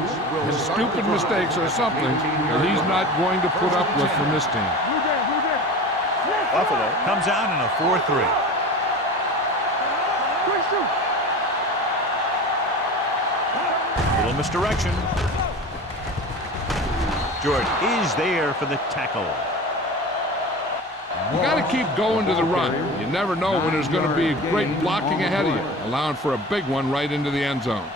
His stupid mistakes are something that he's not going to put up with from this team. Buffalo comes out in a 4-3. Little misdirection. Jordan is there for the tackle. You got to keep going to the run. You never know when there's going to be great blocking ahead of you, allowing for a big one right into the end zone.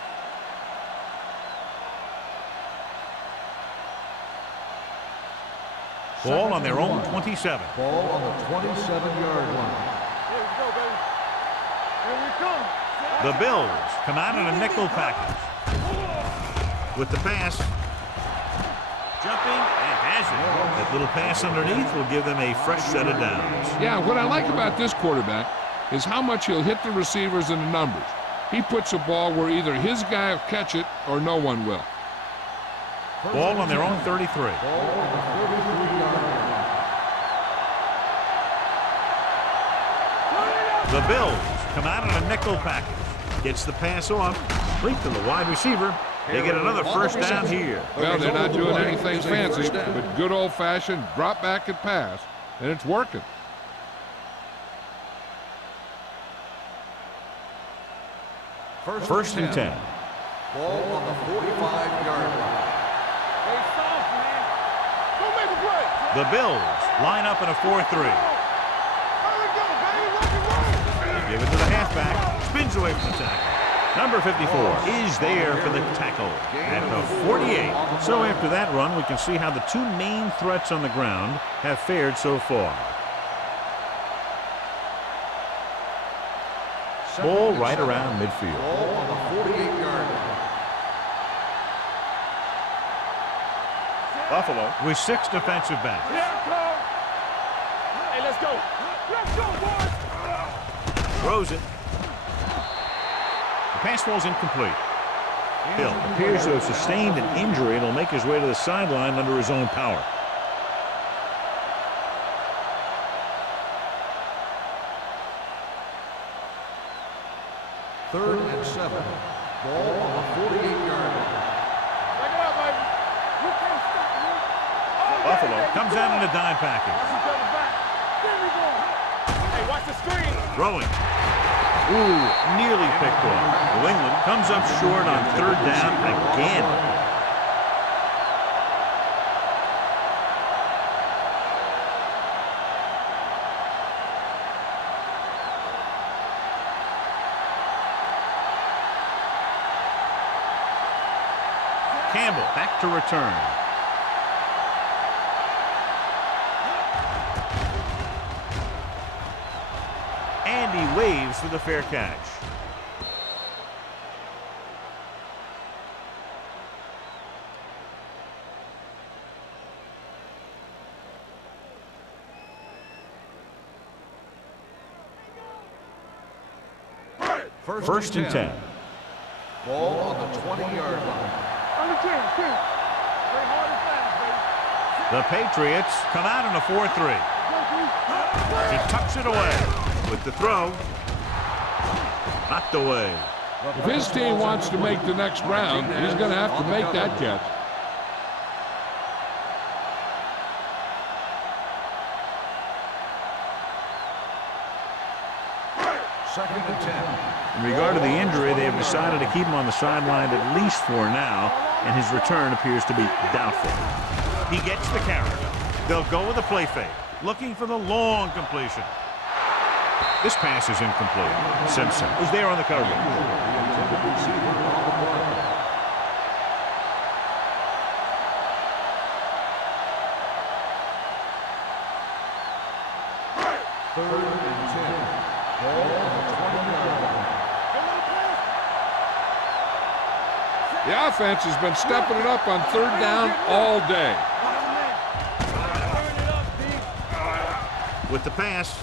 Ball on their own 27. Ball on the 27-yard line. Here we go, baby. Here we come. The Bills come out in a nickel package. With the pass. Jumping and has it. That little pass underneath will give them a fresh set of downs. Yeah, what I like about this quarterback is how much he'll hit the receivers in the numbers. He puts a ball where either his guy will catch it or no one will. Ball on their own 33. Ball on the 33-yard line. The Bills come out in a nickel package. Gets the pass off. Complete to the wide receiver. They get another first down here. Well, they're not doing anything fancy, but good old-fashioned drop back and pass, and it's working. First and 10. Ball on the 45-yard line. Hey, soft, man. Go make a play. The Bills line up in a 4-3. Here we go, baby. Rock and roll. They give it to the halfback. Spins away from the tackle. Number 54 is there for the tackle at the 48. So after that run, we can see how the 2 main threats on the ground have fared so far. Ball right around midfield. Ball on the 48-yard line. Buffalo with 6 defensive backs. Here it comes. Hey, let's go. Let's go, boys. Throws it. The pass falls incomplete. Hill appears to have sustained an injury and will make his way to the sideline under his own power. Third and 7. Ball on the 48-yard line. Check it out, baby. You can't stop me. Buffalo comes out in a dime package. Watch each other back. There we go. Hey, watch the screen. Throwing. Ooh, nearly picked off. New England comes up short on 3rd down again. Campbell back to return. And he waves for the fair catch. First and 10. Ball on the 20-yard line. Under 10. Play hard and fast, baby. The Patriots come out in a 4-3. He tucks it away with the throw. knocked away. If his team wants to make the next round, he's going to have to make that catch. Second and 10. In regard to the injury, they have decided to keep him on the sideline at least for now, and his return appears to be doubtful. He gets the carry. They'll go with a play fake, looking for the long completion. This pass is incomplete. Simpson was there on the coverage. Third and 10. Ball on the 20-yard line. The offense has been stepping it up on third down all day. With the pass,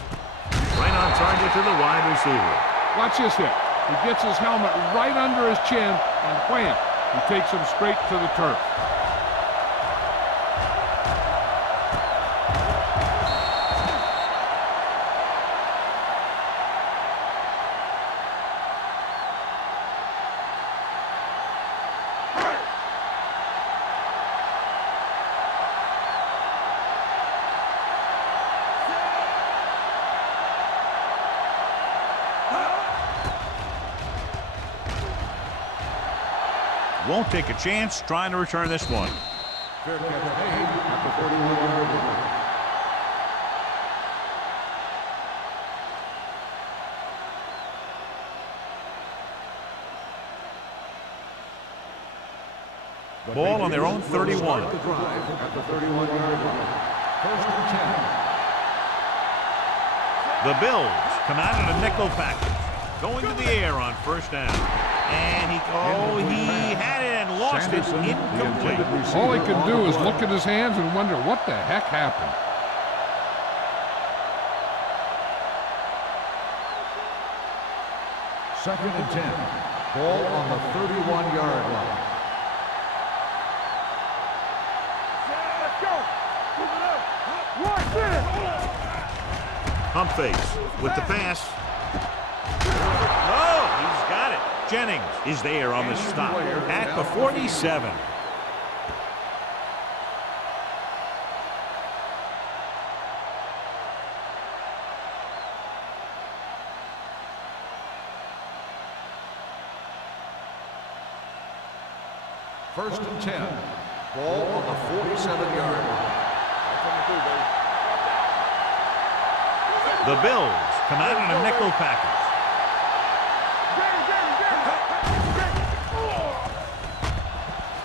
right on target to the wide receiver. Watch this hit. He gets his helmet right under his chin, and wham, he takes him straight to the turf. Won't take a chance trying to return this one. Fair catch made at the 41-yard line. Ball on their own 31. The drive at the 31-yard line. First and 10. The Bills come out in a nickel package, going to the air on first down. And he had it and lost it, incomplete. All he can do is look at his hands and wonder what the heck happened. Second and 10. Ball on the 31-yard line. Let's go. Move it up. Watch it. Hump fakes with the pass. Oh, he's got it. Jennings is there on the stop at the 47. First and 10. Ball on the 47-yard line. The Bills come out in a nickel package.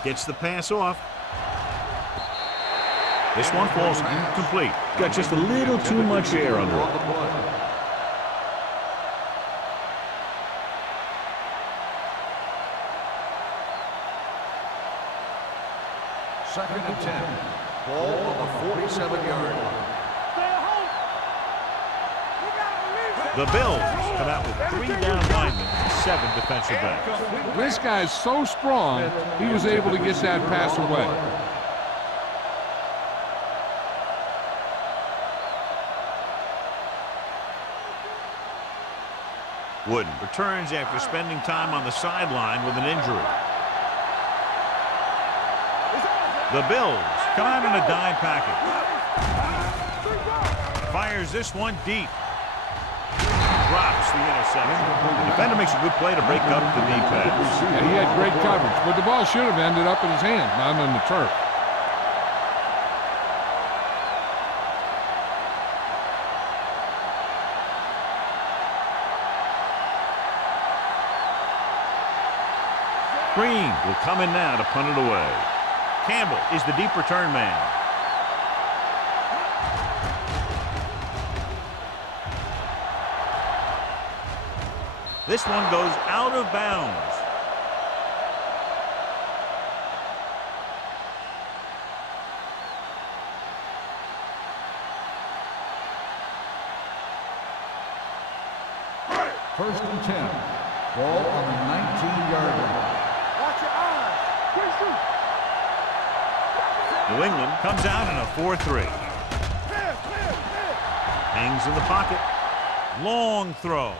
Gets the pass off. This one falls incomplete. Got just a little too much air under it. Second and 10. Ball on the 47-yard line. The Bills come out with 3 down linemen and 7 defensive backs. This guy's so strong, he was able to get that pass away. Wooden returns after spending time on the sideline with an injury. The Bills come out in a dime package. Fires this one deep. Drops the interception. The defender makes a good play to break up the deep pass. Yeah, he had great coverage, but the ball should have ended up in his hand, not on the turf. Green will come in now to punt it away. Campbell is the deep return man. This one goes out of bounds. First and 10. Ball on the 19-yard line. Watch your eyes. Quick shoot. New England comes out in a 4-3. Clear. Hangs in the pocket. Long throw.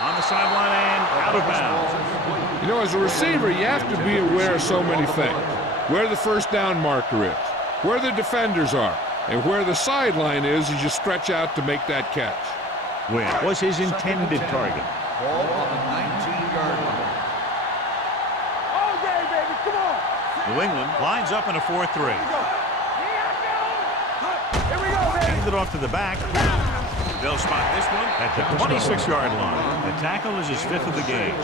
On the sideline and out of bounds. You know, as a receiver, you have to be aware of so many things. Where the first down marker is, where the defenders are, and where the sideline is as you stretch out to make that catch. Wynn was his intended target. Ball on the 19-yard line. All day, baby. Come on. New England lines up in a 4-3. Here we go, baby. Hand it off to the back. They'll spot this one at the 26-yard line. The tackle is his 5th of the game.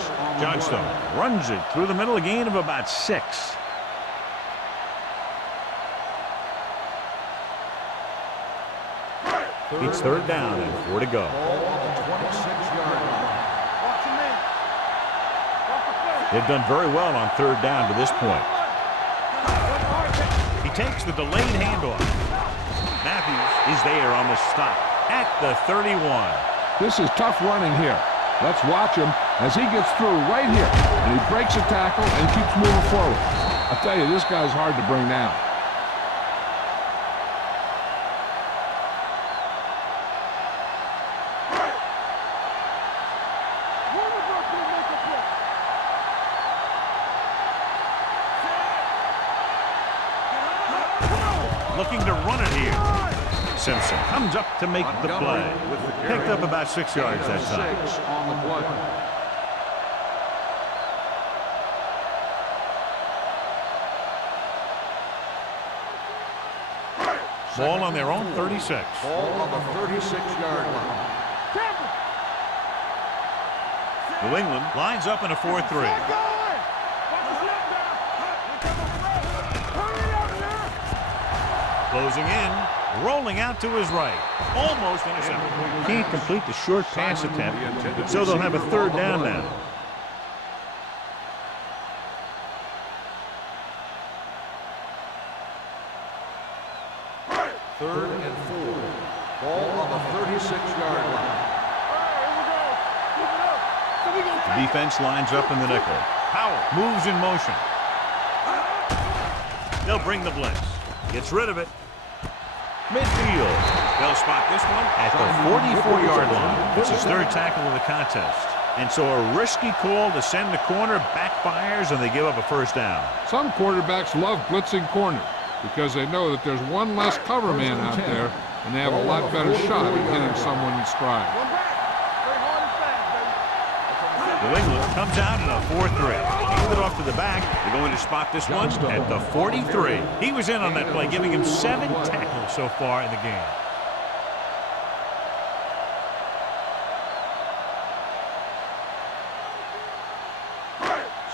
Johnstone runs it through the middle, a gain of about 6. It's 3rd down and 4 to go. Ball on the 26-yard line. Watch your man. Watch the play. They've done very well on 3rd down to this point. He takes the delayed handoff. Matthews is there on the stop at the 31. This is tough running here. Let's watch him as he gets through right here, and he breaks a tackle and keeps moving forward. I tell you, this guy's hard to bring down. Looking to run it here. Simpson comes up to make the play. Picked up about 6 yards that time. 6 on the play. Ball on their own 36. Ball on the 36-yard line. New England lines up in a 4-3. Closing in, rolling out to his right. Almost intercepted. Can't complete the short pass attempt, so they'll have a 3rd down now. Third and 4. Ball on the 36-yard line. The defense lines up in the nickel. Powell moves in motion. They'll bring the blitz. Gets rid of it. Midfield. They'll spot this one at the 44-yard line. It's his 3rd tackle of the contest. And so a risky call to send the corner backfires, and they give up a 1st down. Some quarterbacks love blitzing corners because they know that there's one less cover man out there, and they have a lot better shot at hitting someone in stride. New England comes out in a 4-3. Hand it off to the back. They're going to spot this one at the 43. He was in on that play, giving him 7 tackles so far in the game.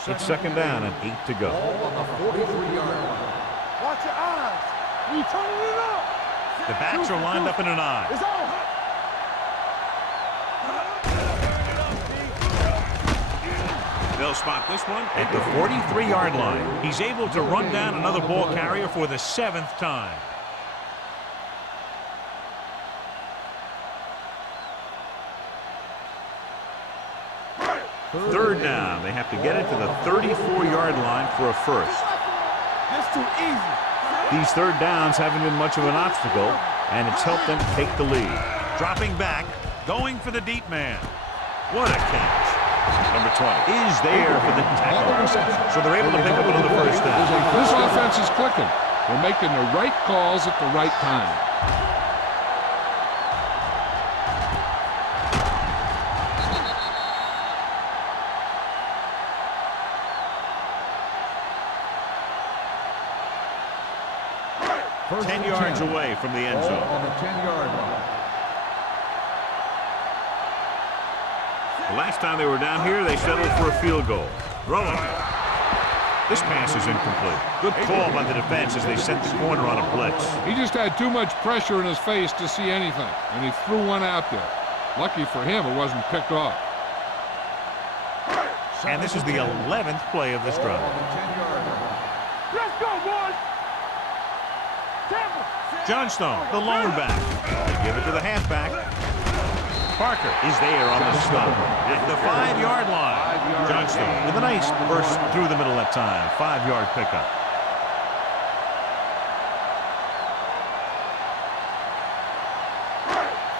It's 2nd down and 8 to go. Ball on the 43-yard line. Watch your eyes. You turning it up. The backs are lined up in an eye. It's on. They'll spot this one at the 43-yard line. He's able to run down another ball carrier for the 7th time. Third down. They have to get it to the 34-yard line for a 1st. This too easy. These 3rd downs haven't been much of an obstacle, and it's helped them take the lead. Dropping back, going for the deep man. What a catch. Number 20 is there for the tackle. So they're able to pick up another 1st down. This offense is clicking. They're making the right calls at the right time. First 10 and yards 10. away from the end Ball zone. on the 10-yard line. The last time they were down here, they settled for a field goal. Throwing. This pass is incomplete. Good call by the defense as they set the corner on a blitz. He just had too much pressure in his face to see anything, and he threw one out there. Lucky for him, it wasn't picked off. And this is the 11th play of this drive. On the 10-yard line. Let's go, boys. Tampa. Johnstone, the lone back. They give it to the halfback. Parker is there on the stop at the 5-yard line. Johnstone with a nice burst through the middle that time. 5-yard pickup.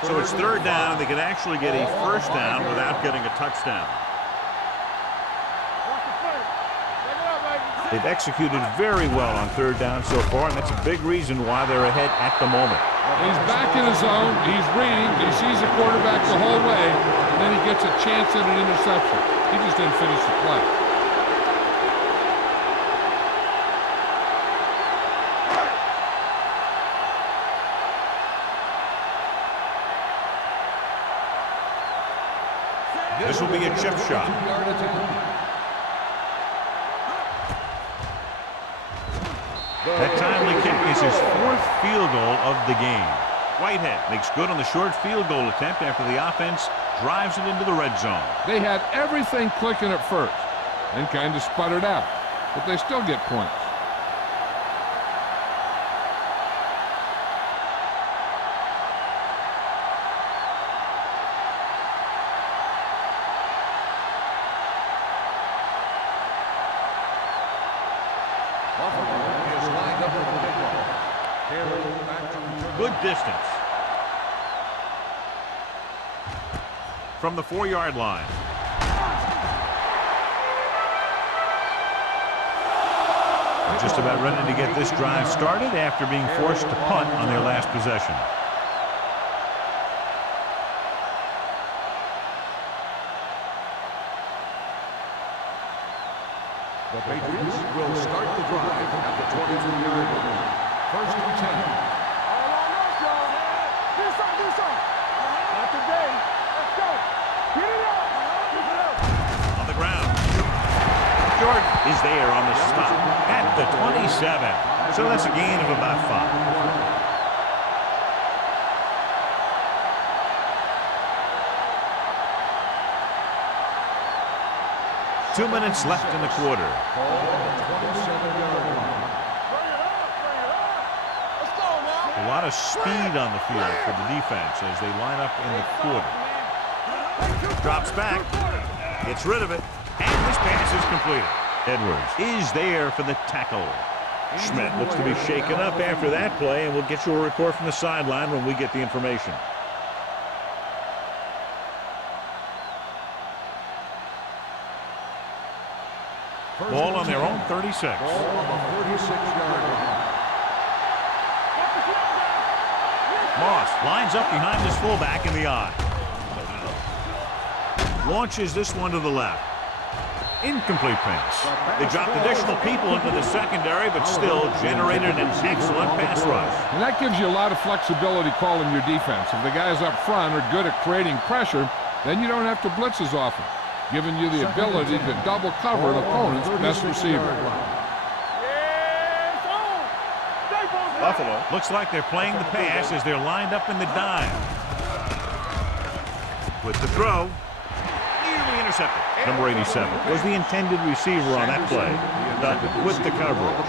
So it's third down, and they can actually get a first down without getting a touchdown. They've executed very well on third down so far, and that's a big reason why they're ahead at the moment. He's back in his zone. He's reading. He sees the quarterback the whole way, and then he gets a chance at an interception. He just didn't finish the play. This will be a chip shot. That timely kick is his fourth field goal of the game. Whitehead makes good on the short field goal attempt after the offense drives it into the red zone. They had everything clicking at first and kind of sputtered out, but they still get points. Good distance. From the 4-yard line. They're just about ready to get this drive started after being forced to punt on their last possession. The Patriots will start the drive at the 22-yard line. First and 10. Not today. Let's go. Get it up. Get it up. On the ground. Jordan is there on the stop at the 27. So that's a gain of about 5. 2 minutes left in the quarter. Ball on the 27-yard line. A lot of speed on the field for the defense as they line up in the quarter. Drops back, gets rid of it, and this pass is completed. Edwards is there for the tackle. Schmidt looks to be shaken up after that play, and we'll get you a report from the sideline when we get the information. Ball on their own 36. Ball on the 36-yard line. Moss lines up behind his fullback in the I. Launches this one to the left. Incomplete pass. They dropped additional people into the secondary, but still generated an excellent pass rush. And that gives you a lot of flexibility calling your defense. If the guys up front are good at creating pressure, then you don't have to blitz as often, giving you the ability to double cover an opponent's best receiver. Buffalo looks like they're playing the pass as they're lined up in the dime. With the throw, nearly intercepted. Number 87 was the intended receiver on that play, with the coverage.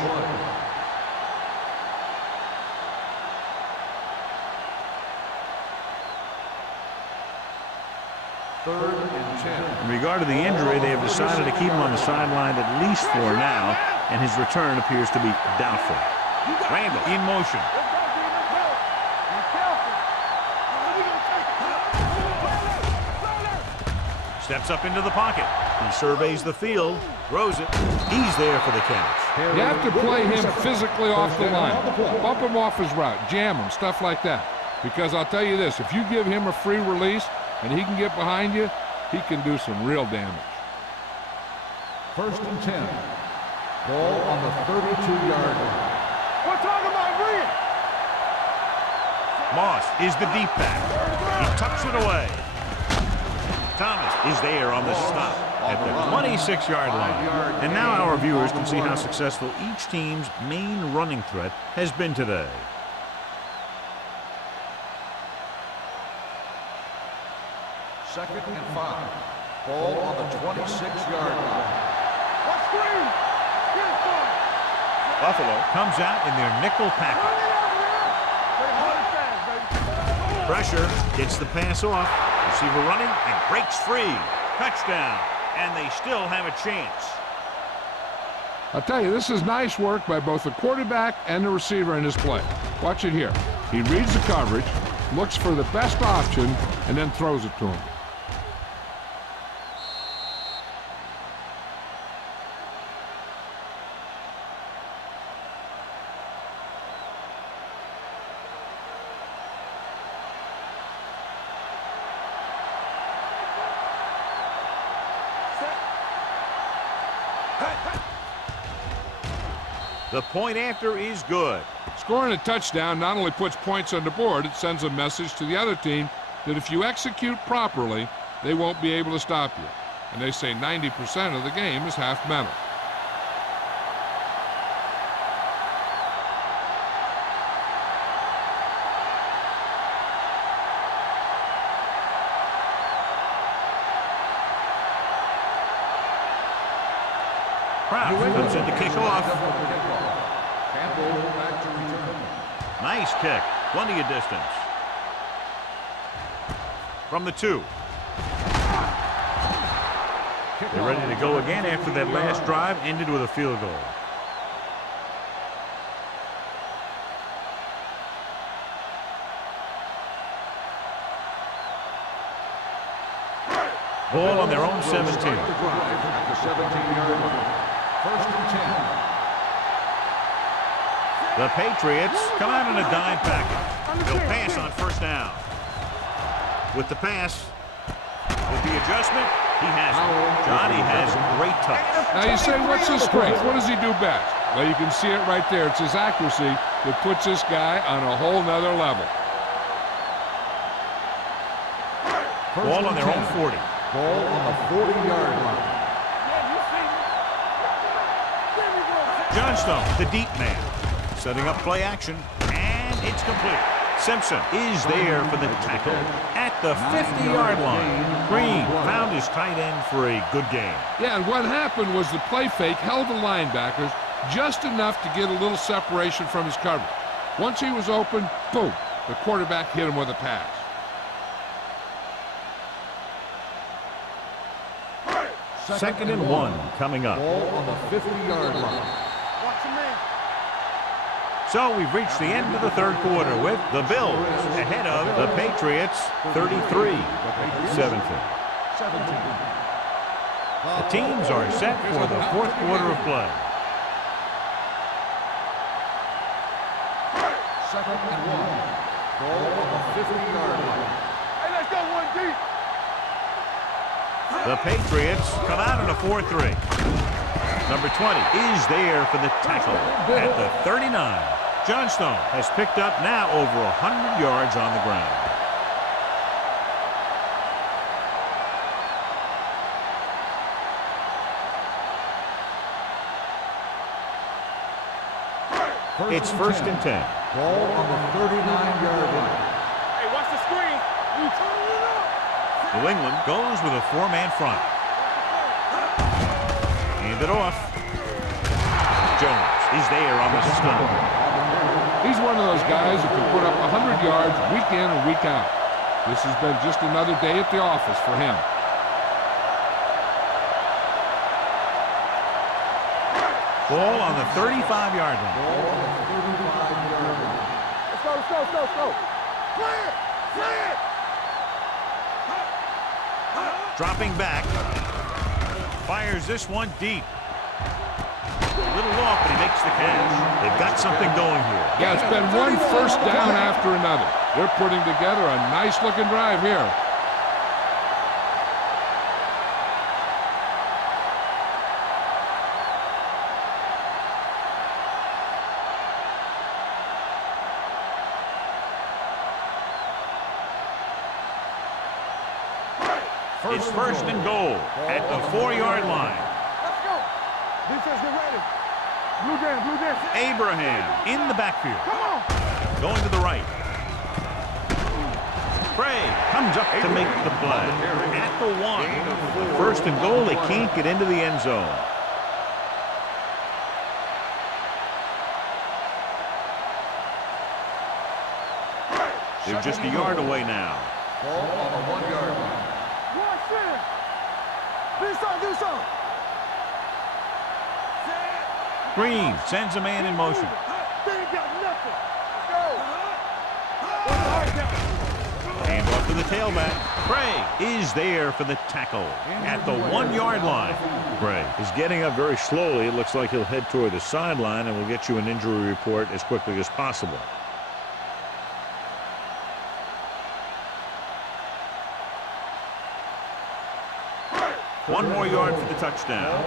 Third and 10. In regard to the injury, they have decided to keep him on the sideline at least for now, and his return appears to be doubtful. Randall in motion. Steps up into the pocket. He surveys the field, throws it. He's there for the catch. You have to play him physically off the line. Bump him off his route, jam him, stuff like that. Because I'll tell you this, if you give him a free release and he can get behind you, he can do some real damage. First and 10. Ball on the 32-yard line. We're talking about Green. Moss is the deep back. He tucks it away. Thomas is there on the stop at the 26-yard line. And now our viewers can see how successful each team's main running threat has been today. Second and 5. Ball on the 26-yard line. What's Green? Get it, son. Buffalo comes out in their nickel package. Pressure gets the pass off. Receiver running and breaks free. Touchdown. And they still have a chance. I'll tell you, this is nice work by both the quarterback and the receiver in this play. Watch it here. He reads the coverage. looks for the best option, and then throws it to him. The point after is good. Scoring a touchdown not only puts points on the board, it sends a message to the other team that if you execute properly, they won't be able to stop you. And they say 90% of the game is half mental. Kraft comes in to kick off. Campbell back to return. Nice kick. Plenty of distance. From the 2. They're ready to go again after that last drive ended with a field goal. Ball on their own 17. Start the drive at the 17-yard line. First and 10. The Patriots come out in a dime package. They'll pass on first down. With the pass, with the adjustment, he has it. Johnny has great touch. Now you say, what's his strength? What does he do best? Well, you can see it right there. It's his accuracy that puts this guy on a whole nother level. Ball on their own 40. Ball on the 40-yard line. Johnstone, the deep man, setting up play action, and it's complete. Simpson is there for the tackle at the 50-yard line. Green found his tight end for a good game. Yeah, and what happened was the play fake held the linebackers just enough to get a little separation from his coverage. Once he was open, boom, the quarterback hit him with a pass. Second and 1 coming up. Ball on the 50-yard line. So we've reached the end of the third quarter with the Bills ahead of the Patriots 33-17. The teams are set for the fourth quarter of play. Second and 1. Ball on the 50-yard line. Hey, let's go one deep. The Patriots come out in a 4-3. Number 20 is there for the tackle at the 39. Johnstone has picked up now over 100 yards on the ground. It's first and 10. Ball on the 39-yard line. Hey, watch the screen. You turn it up. New England goes with a 4-man front. Hand it off. Jones is there on the stop. He's one of those guys who can put up 100 yards week in and week out. This has been just another day at the office for him. Ball on the 35-yard line. Ball on the 35-yard line. Let's go, let's go, let's go, let's go. Play it, play it. Dropping back. Fires this one deep. A little off, but he makes the catch. They've got something going here. Yeah, it's been one first down after another. They're putting together a nice-looking drive here. It's first and goal at the 4-yard line. Let's go. Defense, get ready. Blue down, blue down. Abraham in the backfield. Come on. Going to the right. Craig comes up to make the play. At the 1. First and goal, they can't get into the end zone. They're just a yard away now. Ball on the 1-yard line. Watch this. Do something, do something. Green sends a man in motion. They ain't got nothing. Let's go. the tailback. Craig is there for the tackle at the 1-yard line. Craig He's getting up very slowly. It looks like he'll head toward the sideline, and we'll get you an injury report as quickly as possible. One more yard for the touchdown.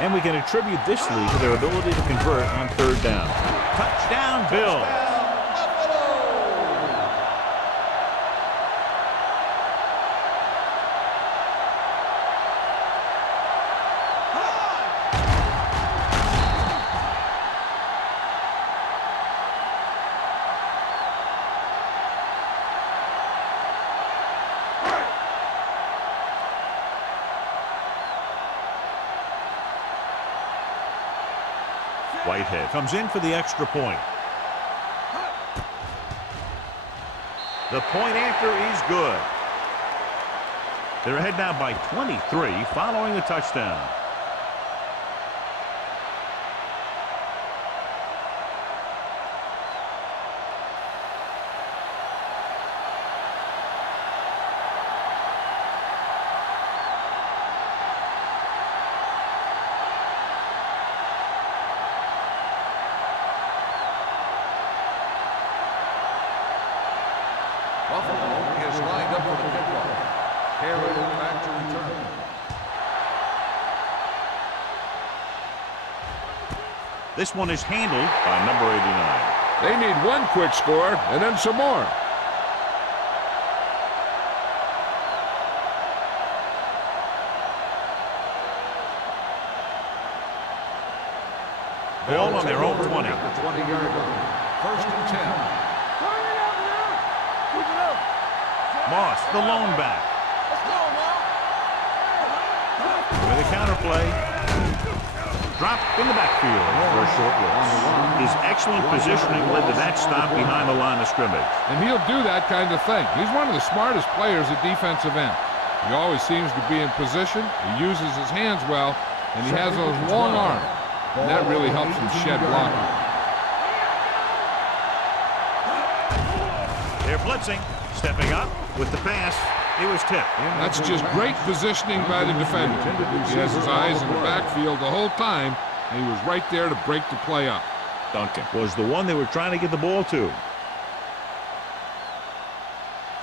And we can attribute this lead to their ability to convert on 3rd down. Touchdown, Bill. Whitehead comes in for the extra point. The point after is good. They're ahead now by 23 following the touchdown. Buffalo is lined up for the kickoff. Harry back to return. This one is handled by number 89. They need one quick score and then some more. Ball on their own 20. At the 20-yard line. 1st and 10. Turn it up now. Keep it up. Moss, the lone back. Let's go now. With a counter play. Drop in the backfield for a short loss. His excellent positioning led to that stop behind the line of scrimmage. And he'll do that kind of thing. He's one of the smartest players at defensive end. He always seems to be in position. He uses his hands well, and he has those long arms. And that really helps him shed blocking. They're blitzing. Stepping up with the pass. He was tipped. That's just great positioning by the defender. He has his eyes in the backfield the whole time, and he was right there to break the play up. Duncan was the one they were trying to get the ball to.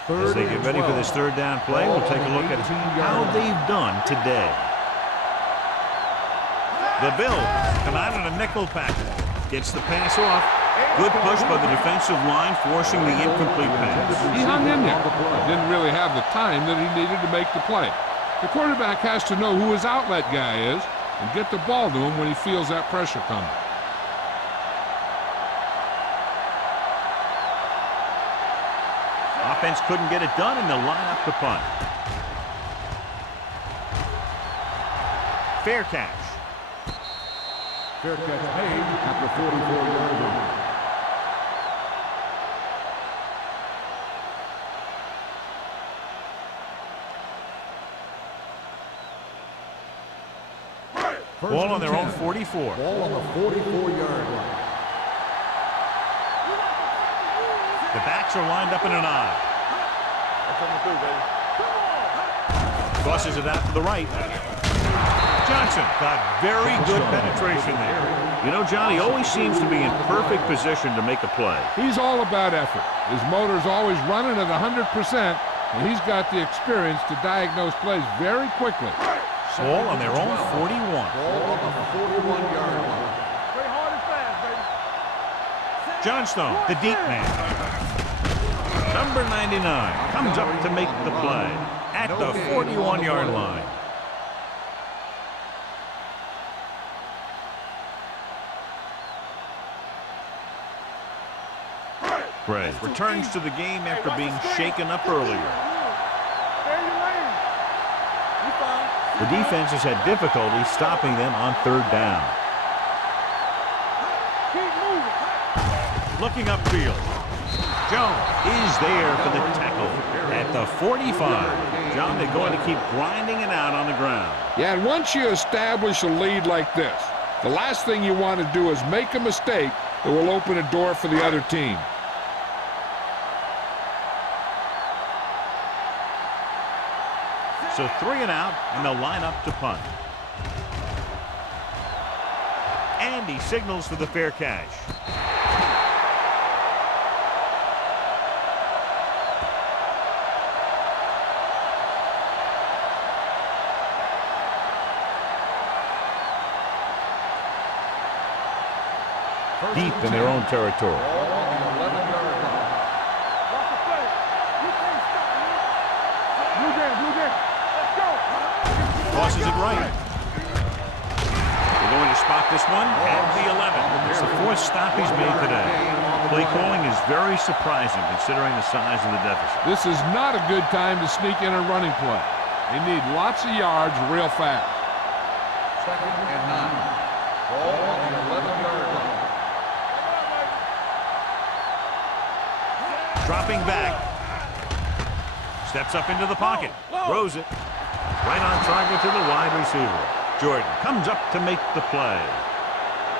As they get ready for this 3rd down play, we'll take a look at how they've done today. The Bills come out in a nickel package. Gets the pass off. Good push by the defensive line, forcing the incomplete pass. He hung in there. He didn't really have the time that he needed to make the play. The quarterback has to know who his outlet guy is and get the ball to him when he feels that pressure coming. Offense couldn't get it done, and they'll line up to punt. Fair catch. Fair catch made at the 44-yard line. Ball on their own 44. Ball on the 44-yard line. The backs are lined up in an I. Crosses it out to the right. Johnson got very good penetration there. You know, John, he always seems to be in perfect position to make a play. He's all about effort. His motor's always running at 100%, and he's got the experience to diagnose plays very quickly. Ball on their own 41. Ball on the 41-yard line. Play hard and fast, baby. Johnstone, the deep man. Number 99 comes up to make the play at the 41-yard line. Gray returns to the game after being shaken up earlier. Stay in your lane. You fine. The defense has had difficulty stopping them on 3rd down. Keep moving. Looking upfield. Jones is there for the tackle at the 45. John, they're going to keep grinding it out on the ground. Yeah, and once you establish a lead like this, the last thing you want to do is make a mistake It will open a door for the other team. So 3 and out, and they'll line up to punt. And he signals for the fair catch. Deep in their own territory. Tosses it right. They're going to spot this one at the 11. It's the 4th stop he's made today. Play calling is very surprising considering the size of the deficit. This is not a good time to sneak in a running play. They need lots of yards real fast. 2nd and 9. Ball on the 11-yard line. Dropping back. Steps up into the pocket. Throws it. Right on target to the wide receiver. Jordan comes up to make the play.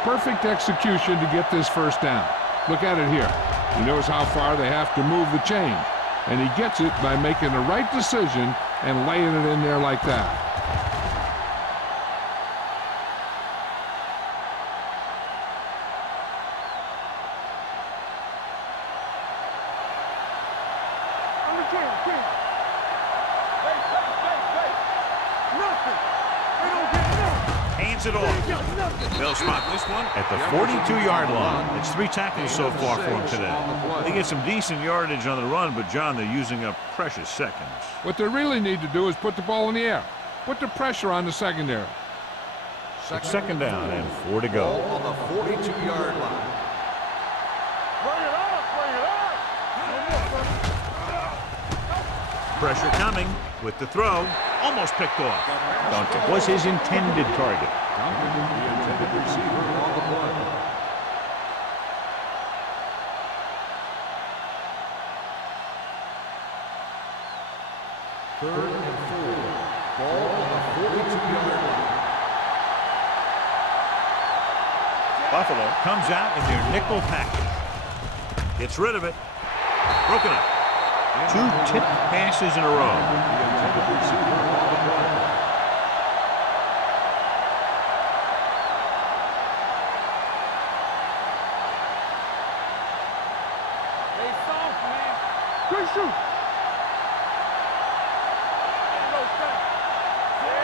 Perfect execution to get this first down. Look at it here. He knows how far they have to move the change. And he gets it by making the right decision and laying it in there like that. Hands it off. They'll spot this one at the 42-yard line. It's 3 tackles so far for him today. They get some decent yardage on the run, but, John, they're using up precious seconds. What they really need to do is put the ball in the air. Put the pressure on the secondary. It's 2nd down and 4 to go. Ball on the 42-yard line. Pressure coming with the throw. Almost picked off. Duncan was his intended target. Duncan, the intended receiver on the play. Third and 4. Ball on the 42-yard line. Buffalo comes out in their nickel package. Gets rid of it. Broken up. 2 tipped passes in a row. The intended receiver on the play.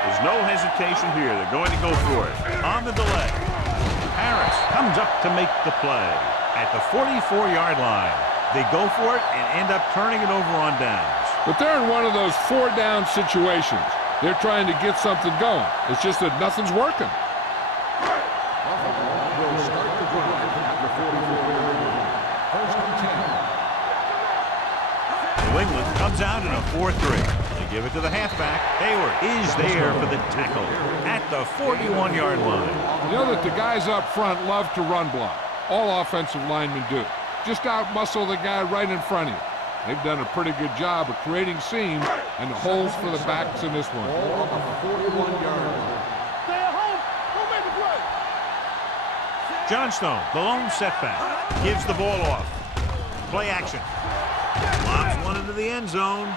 There's no hesitation here. They're going to go for it. On the delay. Harris comes up to make the play at the 44-yard line. They go for it and end up turning it over on downs. But they're in one of those 4-down situations. They're trying to get something going. It's just that nothing's working. Buffalo will start the drive at the 44-yard line. 1st and 10. New England comes out in a 4-3. They give it to the halfback. Hayward is there for the tackle at the 41-yard line. You know that the guys up front love to run block. All offensive linemen do. Just out-muscle the guy right in front of you. They've done a pretty good job of creating seams and holes for the backs in this one. Ball on the 41-yard line. Stay at home. Don't make a play. Johnstone, the lone setback, gives the ball off. Play action. Lobs one into the end zone.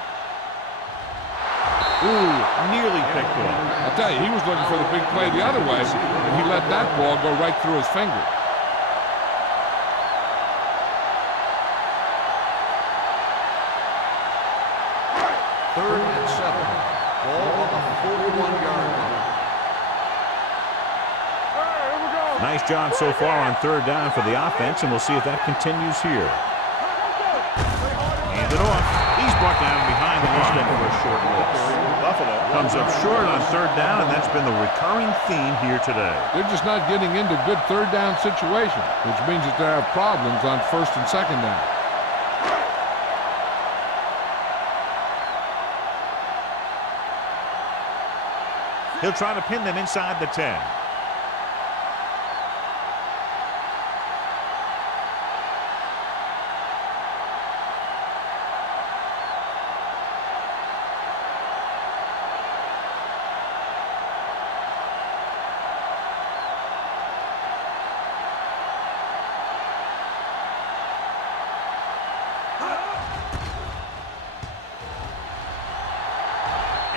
Ooh, nearly picked off. I'll tell you, he was looking for the big play the other way, and he let that ball go right through his finger. Third and 7. Ball on the 41-yard line. Nice job so far on 3rd down for the offense, and we'll see if that continues here. Hand it off. He's brought down behind the line for a short loss. Buffalo comes up short on 3rd down, and that's been the recurring theme here today. They're just not getting into good 3rd down situations, which means that they have problems on 1st and 2nd down. He'll try to pin them inside the 10.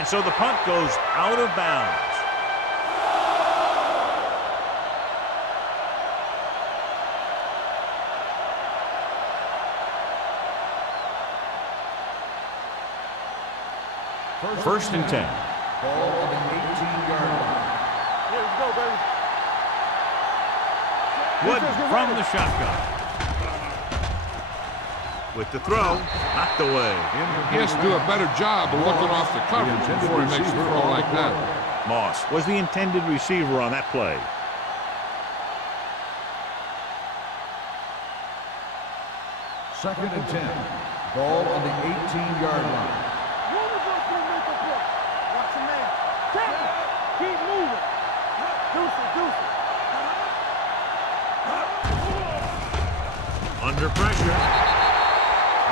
And so the punt goes out of bounds. First and 10. Ball on the 18-yard line. Yeah, let's go, baby. Wood from the shotgun. With the throw, knocked away. He has to do a better job of looking off the coverage before he makes a throw like that. Moss was the intended receiver on that play. Second and 10. Ball on the 18-yard line. Universal mental block. Watch your man. Tackle. Keep moving. Deuce it. Under pressure.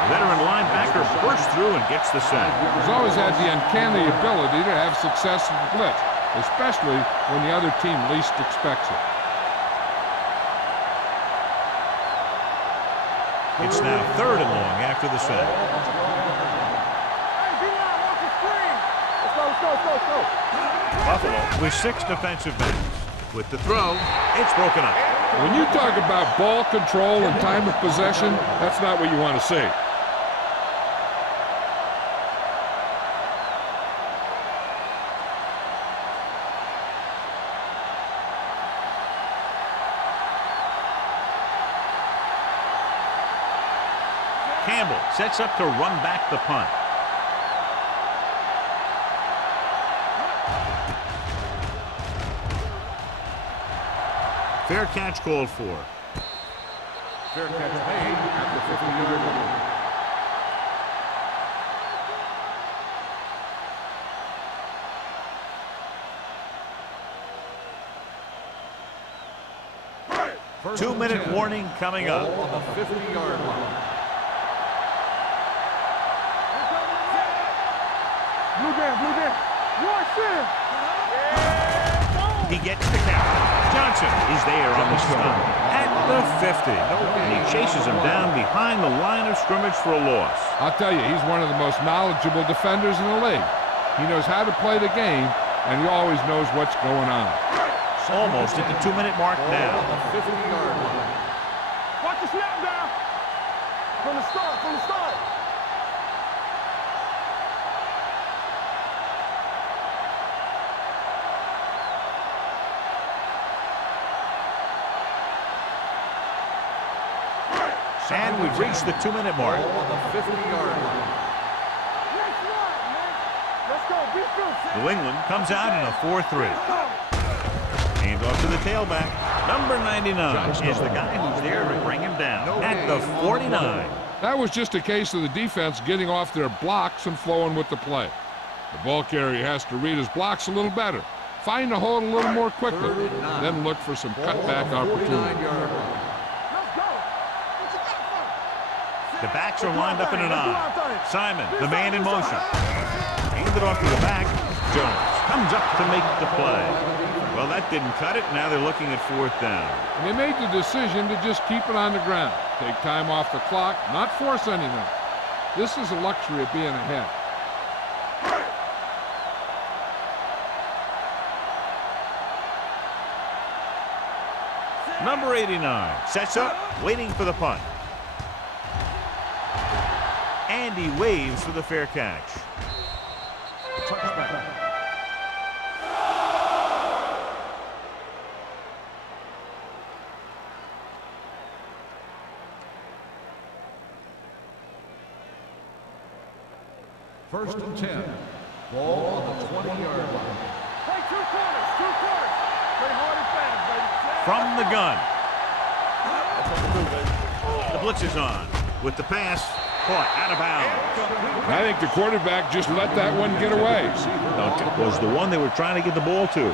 Veteran linebacker bursts through and gets the sack. He's always had the uncanny ability to have success in the blitz, especially when the other team least expects it. It's now 3rd and long after the sack. Hey, D-line, watch your screen. Let's go. Buffalo with 6 defensive backs. With the throw, it's broken up. When you talk about ball control and time of possession, that's not what you want to see. Campbell sets up to run back the punt. Fair catch called for. Fair catch made at the 50-yard line. First 2-minute 10. warning coming up. Ball on the 50-yard line. Blue down. Watch him. He gets the carry. Johnson is there on the stop at the 50. And he chases him down behind the line of scrimmage for a loss. I'll tell you, he's one of the most knowledgeable defenders in the league. He knows how to play the game, and he always knows what's going on. Almost at the 2-minute mark now. On the 50-yard line. Watch the snap down. From the start. And we've reached the 2-minute mark. Ball on the 50-yard line. Next one, man. Let's go. Be true. New England comes out in a 4-3. Hand off to the tailback. Number 99 is the guy who's there to bring him down at the 49. That was just a case of the defense getting off their blocks and flowing with the play. The ball carrier has to read his blocks a little better, find the hole a little more quickly, then look for some cutback opportunity. The backs are lined up in an I. Simon, the man in motion. Handed off to the back. Jones comes up to make the play. Well, that didn't cut it. Now they're looking at 4th down. And they made the decision to just keep it on the ground. Take time off the clock, not force anything. This is the luxury of being ahead. Number 89 sets up, waiting for the punt. And he waves for the fair catch. Touchback. First and 10. Ball on the 20-yard line. Play two quarters. Play hard and fast, baby. From the gun. The blitz is on. With the pass, caught out of bounds. I think the quarterback just let that one get away. It was the one they were trying to get the ball to.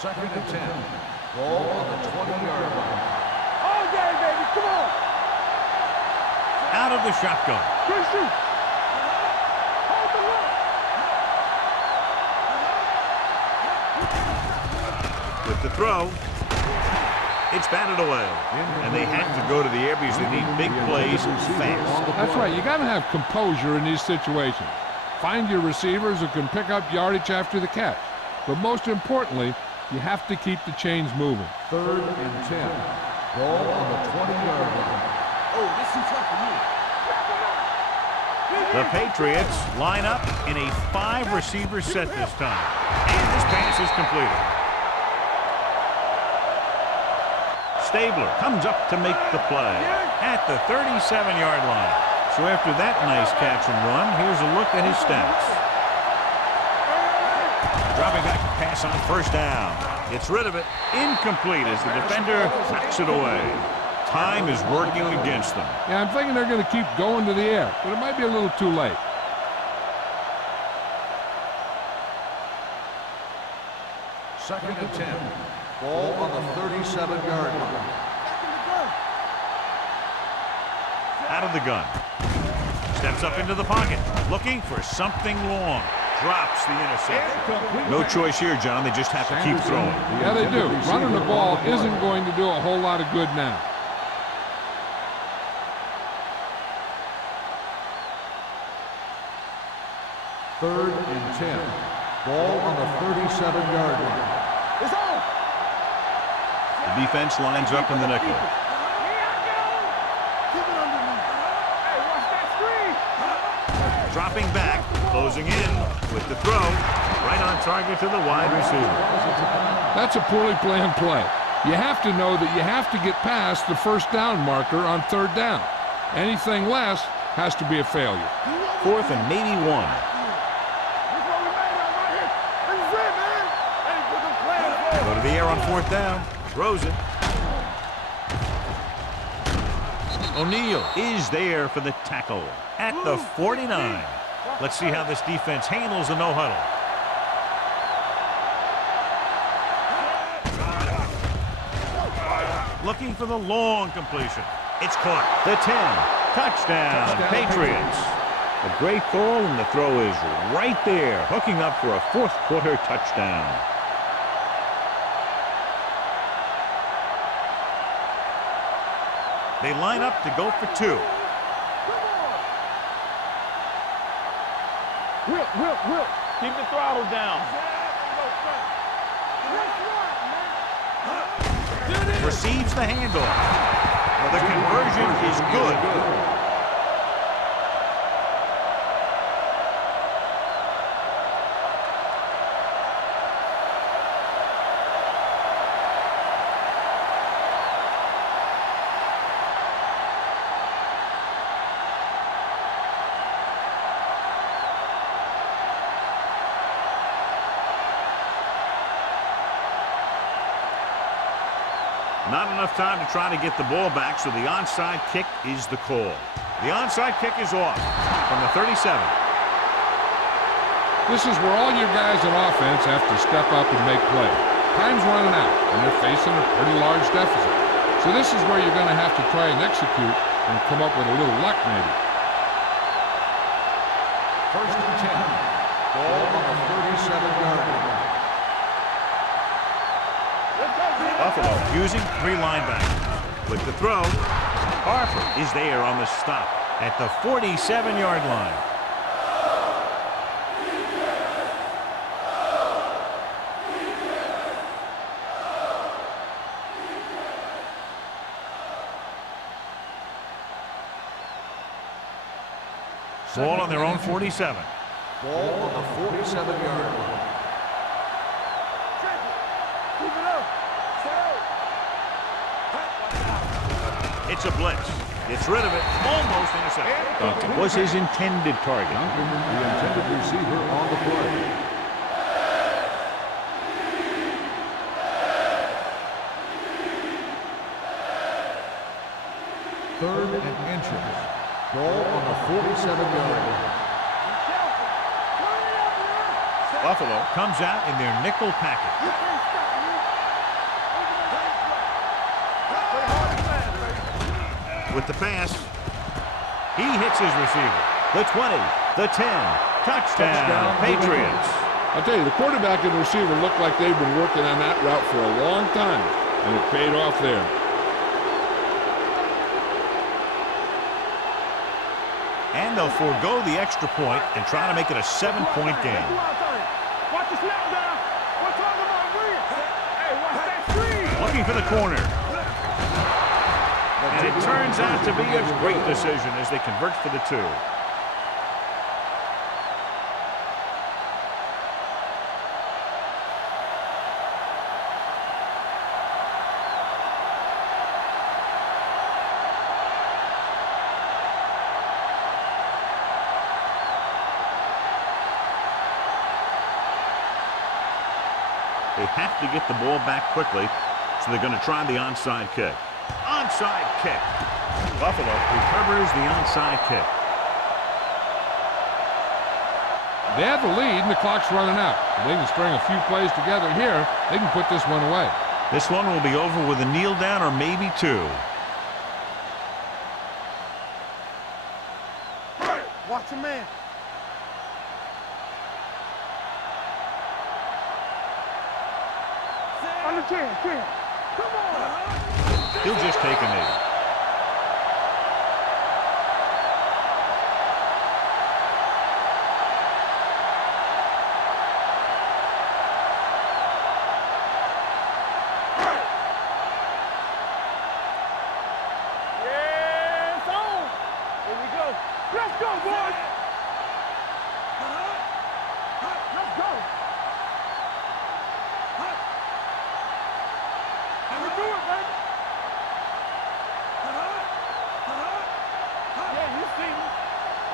Second and 10. Ball on the 20-yard line. All day, baby. Come on. Out of the shotgun. Good shoot. Hold the look. With the throw. It's batted away. And they have to go to the air because they need big plays fast. That's right. You got to have composure in these situations. Find your receivers who can pick up yardage after the catch. But most importantly, you have to keep the chains moving. 3rd and 10. Ball on the 20-yard line. Oh, this is tough for me. The Patriots line up in a 5-receiver set this time. And this pass is completed. Stabler comes up to make the play at the 37-yard line. So after that nice catch and run, here's a look at his stats. Dropping back to pass on 1st down. Gets rid of it. Incomplete as the defender knocks it away. Time is working against them. Yeah, I'm thinking they're going to keep going to the air, but it might be a little too late. Second and 10. Ball on the 37-yard line. Out of the gun. Steps up into the pocket. Looking for something long. Drops the interception. No choice here, John. They just have to keep throwing. Yeah, they do. Running the ball isn't going to do a whole lot of good now. Third and 10. Ball on the 37-yard line. It's on. The defense lines up in the nickel. Here I go. Keep it underneath. Hey, watch that screen. Dropping back, closing in with the throw. Right on target to the wide receiver. That's a poorly planned play. You have to know that you have to get past the 1st down marker on 3rd down. Anything less has to be a failure. 4th and maybe 1. This what we made of right here. This is it, man. Hey, put them plans forward. Go to the air on 4th down. Throws it. O'Neal is there for the tackle at the 49. Let's see how this defense handles the no-huddle. Looking for the long completion. It's caught. The 10. Touchdown, Patriots. A great call, and the throw is right there, hooking up for a 4th quarter touchdown. They line up to go for 2. Whip. Keep the throttle down. Receives the handoff. The conversion is good. Not enough time to try to get the ball back, so the onside kick is the call. The onside kick is off from the 37. This is where all your guys on offense have to step up and make plays. Time's running out, and they're facing a pretty large deficit. So this is where you're going to have to try and execute and come up with a little luck, maybe. 1st and 10. Ball on the 37-yard line. Buffalo using 3 linebackers. With the throw, Harper is there on the stop at the 47-yard line. Ball on their own 47. Ball on the 47-yard line. It's a blitz. Gets rid of it. Almost intercepted. It was his intended target. The intended receiver on the play. Third and inches. Ball on the 47-yard line. Buffalo comes out in their nickel package. With the pass, he hits his receiver. The 20, the 10, touchdown, Patriots. I'll tell you, the quarterback and receiver look like they've been working on that route for a long time. And it paid off there. And they'll forego the extra point and try to make it a 7-point game. Watch the snap down. We're talking about green. Hey, watch that screen. Looking for the corner. And it turns out to be a great decision as they convert for the 2. They have to get the ball back quickly, so they're going to try the onside kick. Onside kick. Buffalo recovers the onside kick. They have the lead, and the clock's running out. If they can string a few plays together here, they can put this one away. This one will be over with a kneel down or maybe 2. Watch your man. On the 10. Come on. He'll just take a knee. Yeah, it's on. Here we go. Let's go, boys. Let's go. We do it, baby. Yeah, you see me.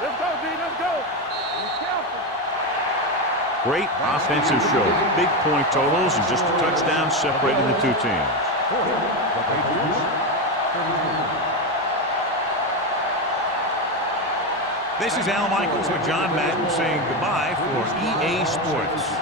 Let's go, D. Let's go. Be careful. Great offensive show. Big point totals and just a touchdown separating the 2 teams. This is Al Michaels with John Madden saying goodbye for EA Sports.